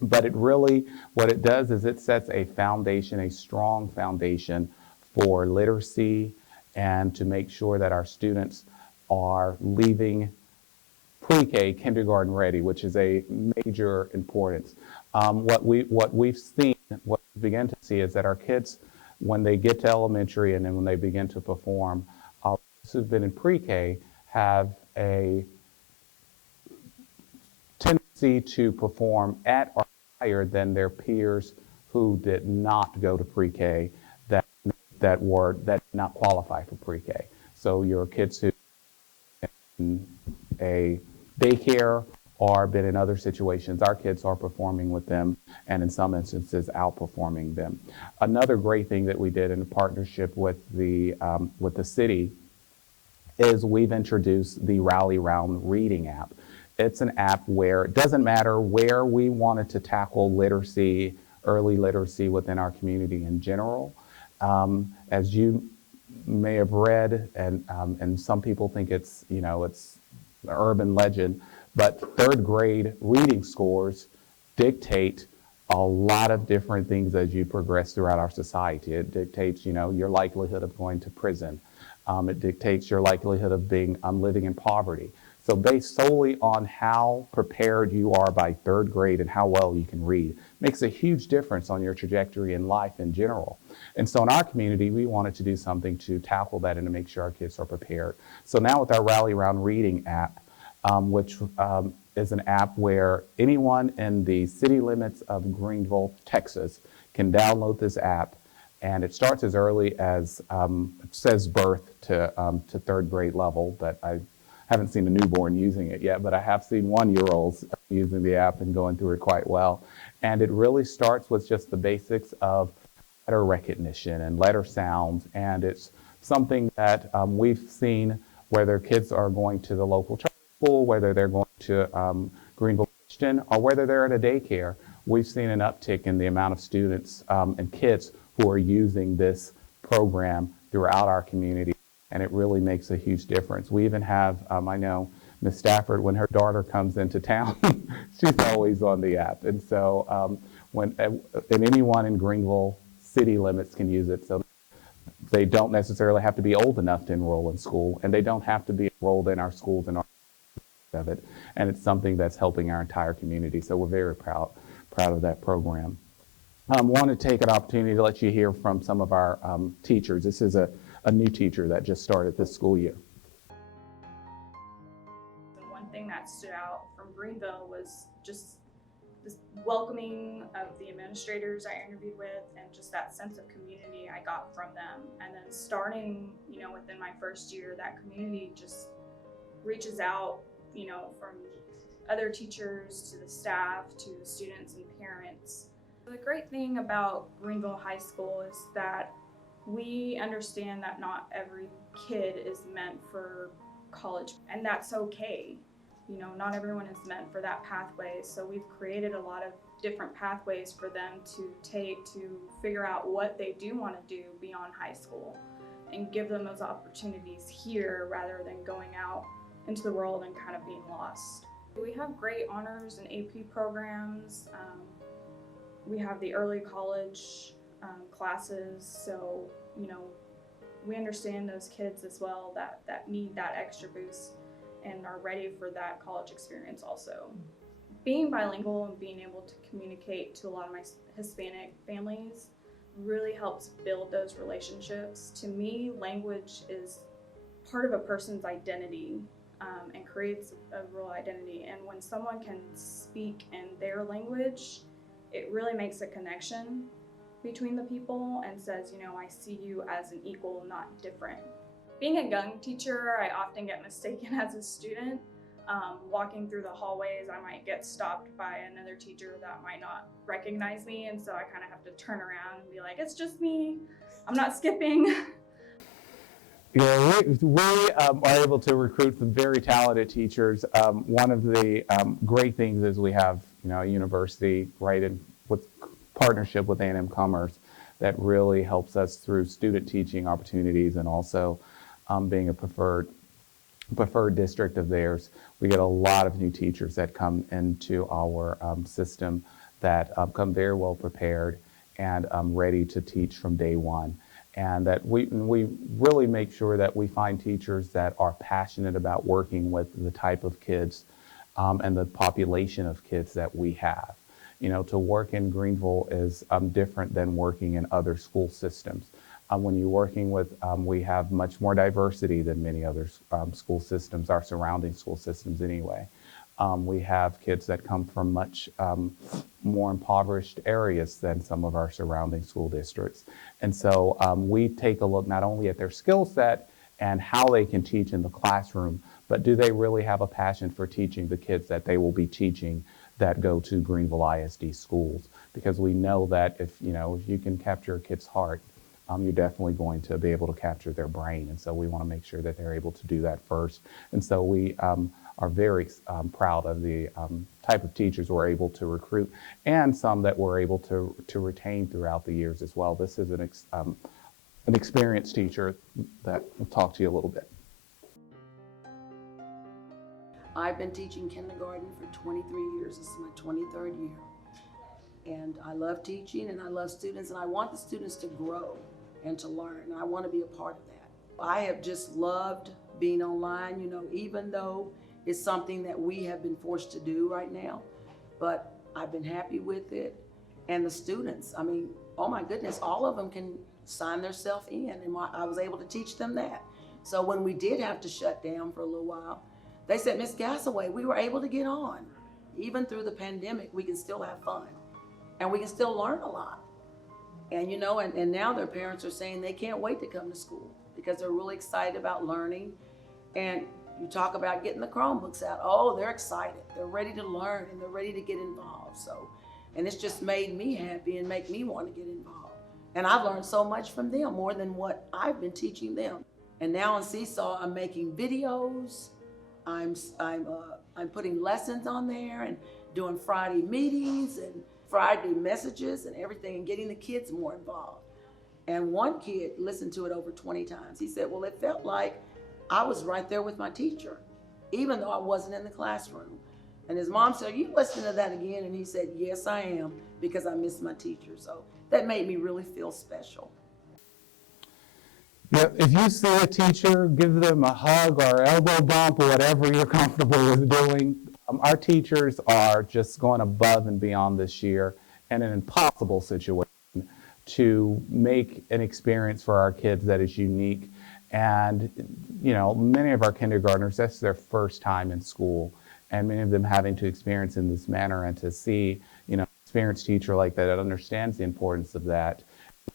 But it really, what it does is it sets a foundation, a strong foundation for literacy, and to make sure that our students are leaving pre-K kindergarten ready, which is a major importance. What we've seen, what we begin to see is that our kids, when they get to elementary and then when they begin to perform, those who've been in pre-K have a tendency to perform at or higher than their peers who did not go to pre-K, that did not qualify for pre-K. So your kids who in a daycare or been in other situations, our kids are performing with them and in some instances outperforming them. Another great thing that we did in partnership with the city is we've introduced the Rally Round Reading app. It's an app where it doesn't matter where we wanted to tackle literacy, early literacy within our community in general. As you may have read, and some people think it's, it's an urban legend, but third grade reading scores dictate a lot of different things as you progress throughout our society. It dictates, your likelihood of going to prison. It dictates your likelihood of living in poverty. So based solely on how prepared you are by third grade and how well you can read makes a huge difference on your trajectory in life in general. And so in our community, we wanted to do something to tackle that and to make sure our kids are prepared. So now with our Rally Round Reading app, which is an app where anyone in the city limits of Greenville, Texas, can download this app. And it starts as early as, it says birth to 3rd grade level, but I haven't seen a newborn using it yet, but I have seen 1-year-olds using the app and going through it quite well. And it really starts with just the basics of letter recognition and letter sounds. And it's something that we've seen whether kids are going to the local charter school, whether they're going to Greenville Christian, or whether they're at a daycare. We've seen an uptick in the amount of students and kids who are using this program throughout our community, and it really makes a huge difference. We even have, I know Ms. Stafford, when her daughter comes into town, she's always on the app. And so and anyone in Greenville city limits can use it. So they don't necessarily have to be old enough to enroll in school, and they don't have to be enrolled in our schools and our of it. And it's something that's helping our entire community. So we're very proud of that program. I want to take an opportunity to let you hear from some of our teachers. This is a new teacher that just started this school year. And one thing that stood out from Greenville was just this welcoming of the administrators I interviewed with, and just that sense of community I got from them. And then starting, within my first year, that community just reaches out, from other teachers to the staff to the students and parents. The great thing about Greenville High School is that we understand that not every kid is meant for college, and that's okay. Not everyone is meant for that pathway, so we've created a lot of different pathways for them to take to figure out what they do want to do beyond high school and give them those opportunities here rather than going out into the world and kind of being lost. We have great honors and AP programs. We have the early college classes, so we understand those kids as well that need that extra boost and are ready for that college experience also. Being bilingual and being able to communicate to a lot of my Hispanic families really helps build those relationships. To me, language is part of a person's identity and creates a real identity. And when someone can speak in their language, it really makes a connection between the people and says, I see you as an equal, not different. Being a young teacher, I often get mistaken as a student. Walking through the hallways, I might get stopped by another teacher that might not recognize me, and so I kind of have to turn around and be like, it's just me, I'm not skipping. We are able to recruit some very talented teachers. One of the great things is we have a university right in with partnership with A&M Commerce that really helps us through student teaching opportunities, and also being a preferred district of theirs. We get a lot of new teachers that come into our system that come very well prepared and ready to teach from day one. And that we really make sure that we find teachers that are passionate about working with the type of kids and the population of kids that we have. To work in Greenville is different than working in other school systems. When you're working with, we have much more diversity than many other school systems, our surrounding school systems anyway. We have kids that come from much more impoverished areas than some of our surrounding school districts. And so we take a look not only at their skill set and how they can teach in the classroom, but do they really have a passion for teaching the kids that they will be teaching that go to Greenville ISD schools? Because we know that if you can capture a kid's heart, you're definitely going to be able to capture their brain. And so we want to make sure that they're able to do that first. And so we are very proud of the type of teachers we're able to recruit, and some that we're able to retain throughout the years as well. This is an experienced teacher that will talk to you a little bit. I've been teaching kindergarten for 23 years. This is my 23rd year. And I love teaching, and I love students, and I want the students to grow and to learn, and I want to be a part of that. I have just loved being online, even though it's something that we have been forced to do right now, but I've been happy with it. And the students, oh my goodness, all of them can sign themselves in, and I was able to teach them that. So when we did have to shut down for a little while, They said, Miss Gasaway, we were able to get on. Even through the pandemic, we can still have fun and we can still learn a lot. And you know, and now their parents are saying they can't wait to come to school because they're really excited about learning. And you talk about getting the Chromebooks out. Oh, they're excited. They're ready to learn and they're ready to get involved. So, and it's just made me happy and make me want to get involved. And I've learned so much from them, more than what I've been teaching them. And now in Seesaw, I'm making videos. I'm putting lessons on there and doing Friday meetings and Friday messages and everything, and getting the kids more involved. And one kid listened to it over 20 times. He said, well, it felt like I was right there with my teacher, even though I wasn't in the classroom. And his mom said, are you listening to that again? And he said, yes, I am, because I miss my teacher. So that made me really feel special. Yeah, if you see a teacher, give them a hug or elbow bump or whatever you're comfortable with doing. Our teachers are just going above and beyond this year in an impossible situation to make an experience for our kids that is unique. And, you know, many of our kindergartners, that's their first time in school. And many of them having to experience in this manner, and to see, you know, an experienced teacher like that understands the importance of that,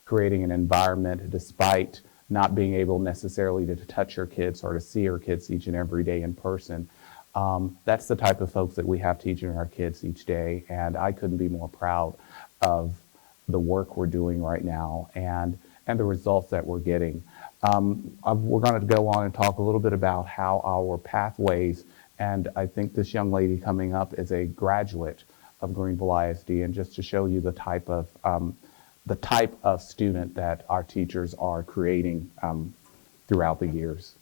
creating an environment despite not being able necessarily to touch your kids or to see your kids each and every day in person. That's the type of folks that we have teaching our kids each day, and I couldn't be more proud of the work we're doing right now and the results that we're getting. We're going to go on and talk a little bit about how our pathways, and I think this young lady coming up is a graduate of Greenville ISD, and just to show you the type of student that our teachers are creating throughout the years.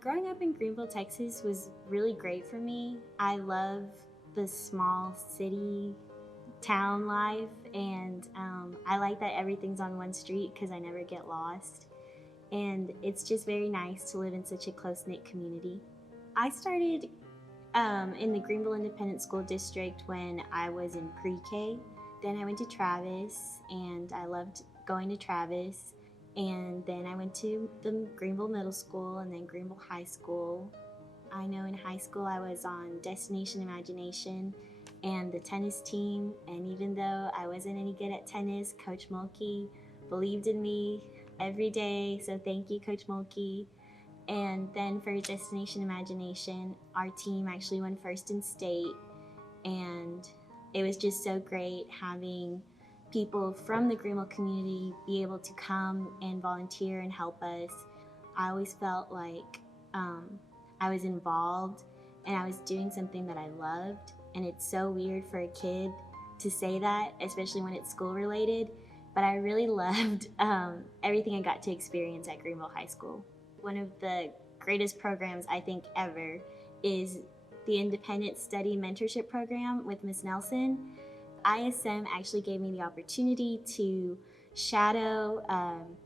Growing up in Greenville, Texas was really great for me. I love the small city town life, and I like that everything's on one street because I never get lost. And it's just very nice to live in such a close-knit community. I started in the Greenville Independent School District when I was in pre-K. Then I went to Travis, and I loved going to Travis. And then I went to the Greenville Middle School and then Greenville High School. I know in high school I was on Destination Imagination and the tennis team. And even though I wasn't any good at tennis, Coach Mulkey believed in me every day. So thank you, Coach Mulkey. And then for Destination Imagination, our team actually won first in state. And it was just so great having people from the Greenville community be able to come and volunteer and help us. I always felt like I was involved and I was doing something that I loved. And it's so weird for a kid to say that, especially when it's school related. But I really loved everything I got to experience at Greenville High School. One of the greatest programs I think ever is the Independent Study Mentorship Program with Ms. Nelson. ISM actually gave me the opportunity to shadow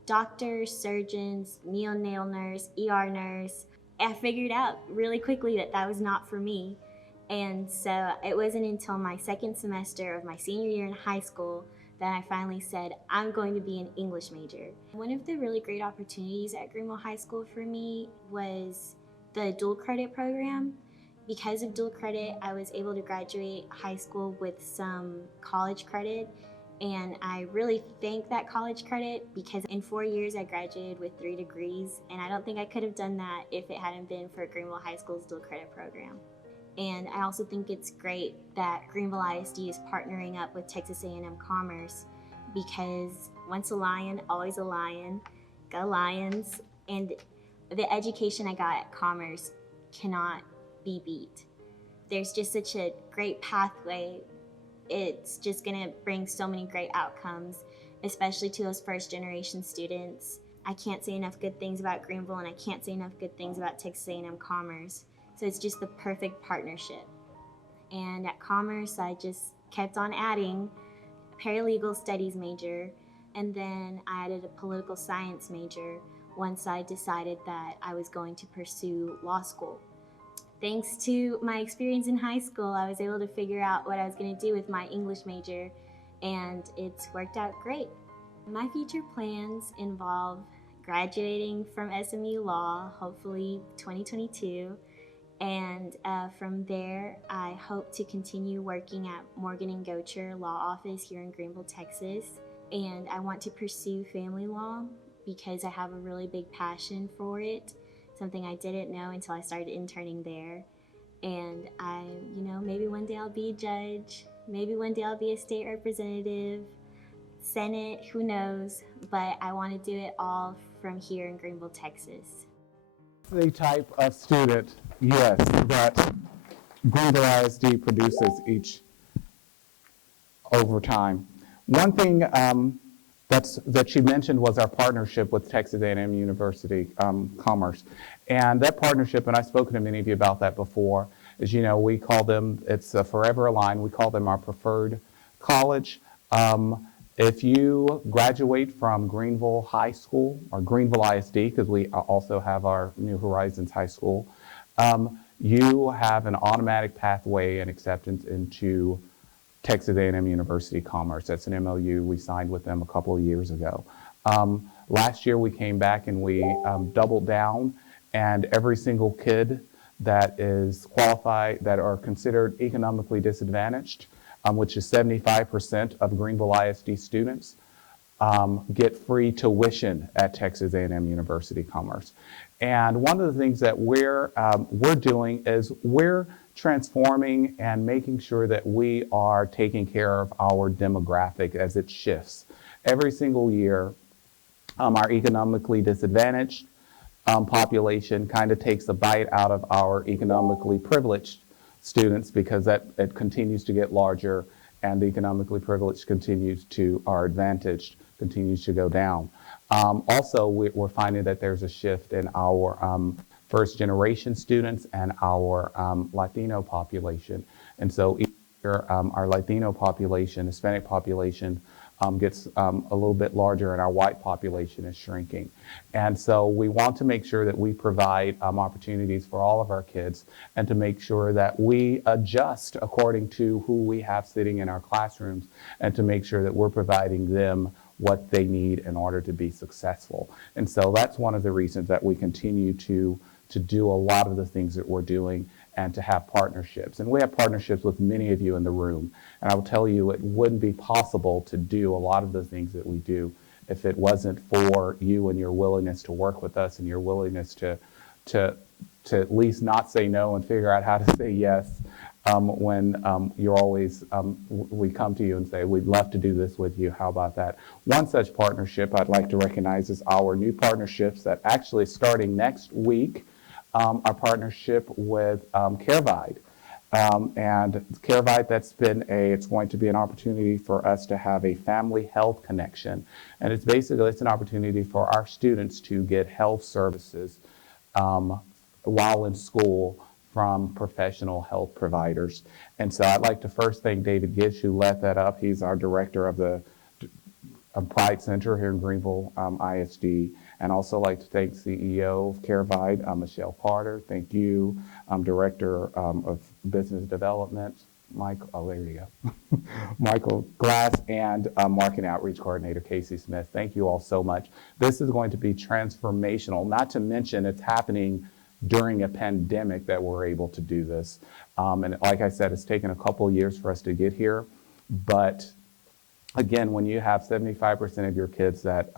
doctors, surgeons, neonatal nurse, ER nurse. I figured out really quickly that that was not for me. And so it wasn't until my second semester of my senior year in high school that I finally said, I'm going to be an English major. One of the really great opportunities at Greenville High School for me was the dual credit program. Because of dual credit, I was able to graduate high school with some college credit, and I really thank that college credit because in 4 years I graduated with 3 degrees, and I don't think I could have done that if it hadn't been for Greenville High School's dual credit program. And I also think it's great that Greenville ISD is partnering up with Texas A&M Commerce because once a lion, always a lion. Go Lions. And the education I got at Commerce cannot be beat. There's just such a great pathway. It's just gonna bring so many great outcomes, especially to those first generation students. I can't say enough good things about Greenville, and I can't say enough good things about Texas A&M Commerce. So it's just the perfect partnership. And at Commerce, I just kept on adding a paralegal studies major, and then I added a political science major once I decided that I was going to pursue law school. Thanks to my experience in high school, I was able to figure out what I was going to do with my English major, and it's worked out great. My future plans involve graduating from SMU Law, hopefully 2022. And from there, I hope to continue working at Morgan & Gocher Law Office here in Greenville, Texas. And I want to pursue family law because I have a really big passion for it, something I didn't know until I started interning there. And maybe one day I'll be a judge, maybe one day I'll be a state representative, Senate, who knows, but I want to do it all from here in Greenville, Texas. The type of student, yes, that Greenville ISD produces each over time. One thing that she mentioned was our partnership with Texas A&M University Commerce. And that partnership, and I've spoken to many of you about that before, is, we call them, it's forever aligned, we call them our preferred college. If you graduate from Greenville High School or Greenville ISD, because we also have our New Horizons High School, you have an automatic pathway and acceptance into Texas A&M University Commerce. That's an MOU we signed with them a couple of years ago. Last year we came back and we doubled down, and every single kid that is qualified, that are considered economically disadvantaged, which is 75% of Greenville ISD students, get free tuition at Texas A&M University Commerce. And one of the things that we're doing is we're transforming and making sure that we are taking care of our demographic as it shifts. Every single year, our economically disadvantaged population kind of takes a bite out of our economically privileged students, because it continues to get larger, and the economically privileged our advantaged continues to go down. Also, we're finding that there's a shift in our first generation students and our Latino population. And so each year, our Latino population, Hispanic population, gets a little bit larger, and our white population is shrinking. And so we want to make sure that we provide opportunities for all of our kids, and to make sure that we adjust according to who we have sitting in our classrooms, and to make sure that we're providing them what they need in order to be successful. And so that's one of the reasons that we continue to do a lot of the things that we're doing, and to have partnerships. And we have partnerships with many of you in the room. And I will tell you, it wouldn't be possible to do a lot of the things that we do if it wasn't for you and your willingness to work with us, and your willingness to at least not say no and figure out how to say yes when you're always, we come to you and say, we'd love to do this with you, how about that? One such partnership I'd like to recognize is our new partnerships that actually starting next week, our partnership with Kerr. And Kerr, it's going to be an opportunity for us to have a family health connection. And it's an opportunity for our students to get health services while in school from professional health providers. And so I'd like to first thank David Gish, who led that up. He's our director of the Pride Center here in Greenville ISD. And also like to thank CEO of Kerr, Michelle Carter. Thank you, Director of Business Development, Michael Glass, and Marketing Outreach Coordinator, Casey Smith. Thank you all so much. This is going to be transformational, not to mention it's happening during a pandemic that we're able to do this. And like I said, it's taken a couple of years for us to get here. But again, when you have 75% of your kids that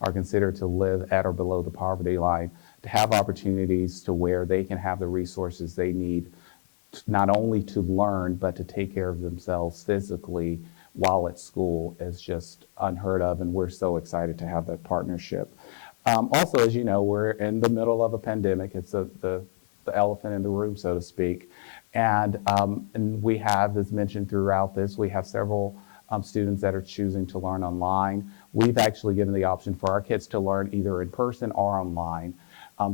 are considered to live at or below the poverty line, to have opportunities to where they can have the resources they need, not only to learn, but to take care of themselves physically while at school, is just unheard of. And we're so excited to have that partnership. Also, as you know, we're in the middle of a pandemic. It's the elephant in the room, so to speak. And we have, as mentioned throughout this, we have several students that are choosing to learn online. We've actually given the option for our kids to learn either in person or online.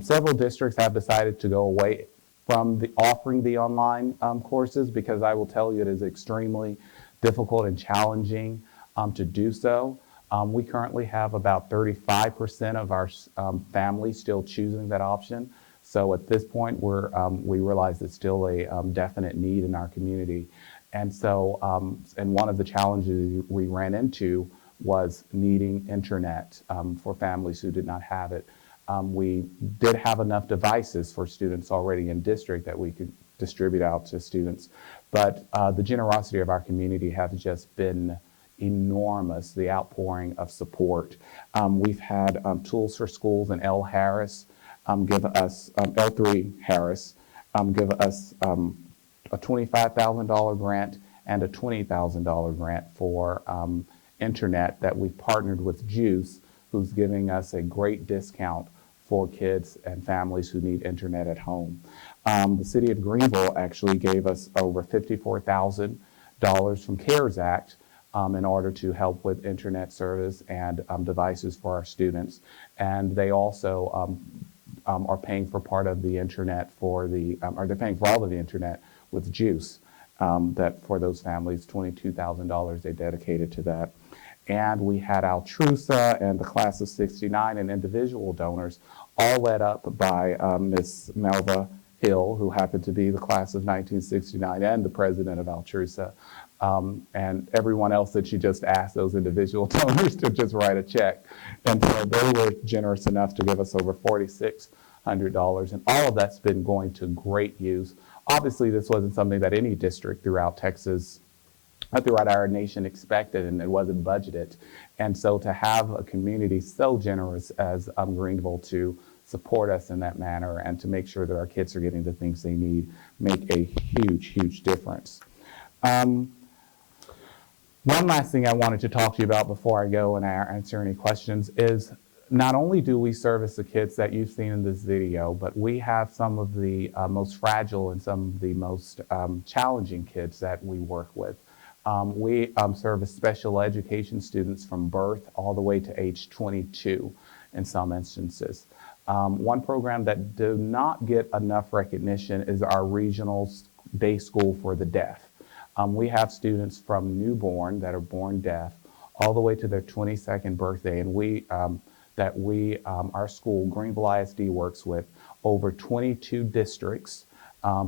Several districts have decided to go away from offering the online courses, because I will tell you it is extremely difficult and challenging to do so. We currently have about 35% of our families still choosing that option. So at this point, we realize it's still a definite need in our community. And so, and one of the challenges we ran into was needing internet for families who did not have it. We did have enough devices for students already in district that we could distribute out to students, but the generosity of our community has just been enormous, the outpouring of support. We've had Tools for Schools and L. Harris give us, L3 Harris, give us a $25,000 grant and a $20,000 grant for internet that we've partnered with Juice, who's giving us a great discount for kids and families who need internet at home. The city of Greenville actually gave us over $54,000 from CARES Act in order to help with internet service and devices for our students. And they also are paying for part of the internet for the, or they're paying for all of the internet with Juice, that for those families, $22,000 they dedicated to that. And we had Altrusa and the class of '69 and individual donors, all led up by Miss Melva Hill, who happened to be the class of 1969 and the president of Altrusa, and everyone else that she just asked those individual donors to just write a check. And so they were generous enough to give us over $4,600, and all of that's been going to great use. Obviously, this wasn't something that any district throughout Texas, throughout our nation expected, and it wasn't budgeted. And so to have a community so generous as Greenville to support us in that manner and to make sure that our kids are getting the things they need make a huge, huge difference. One last thing I wanted to talk to you about before I go and answer any questions is not only do we service the kids that you've seen in this video, but we have some of the most fragile and some of the most challenging kids that we work with. We service special education students from birth all the way to age 22 in some instances. One program that do not get enough recognition is our regional day school for the deaf. We have students from newborn that are born deaf all the way to their 22nd birthday, and our school, Greenville ISD, works with over 22 districts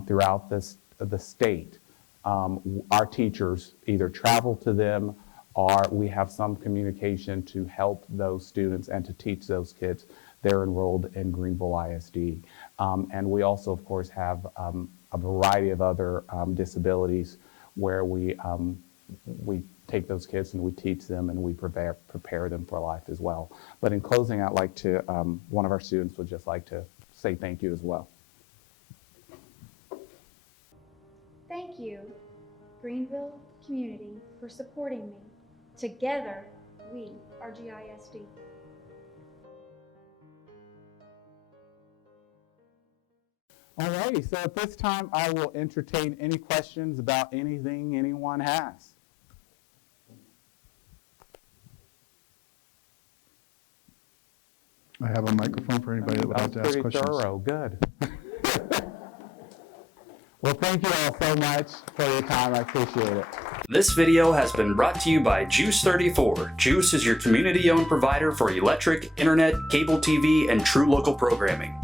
throughout the state. Our teachers either travel to them or we have some communication to help those students and to teach those kids. They're enrolled in Greenville ISD. And we also, of course, have a variety of other disabilities where we take those kids and we teach them and we prepare them for life as well. But in closing, I'd like to, one of our students would just like to say thank you as well. Thank you, Greenville community, for supporting me. Together, we are GISD. All righty, so at this time, I will entertain any questions about anything anyone has. I have a microphone for anybody that would like to ask questions. Thorough, good. Well, thank you all so much for your time. I appreciate it. This video has been brought to you by Juice 34. Juice is your community-owned provider for electric, internet, cable TV, and true local programming.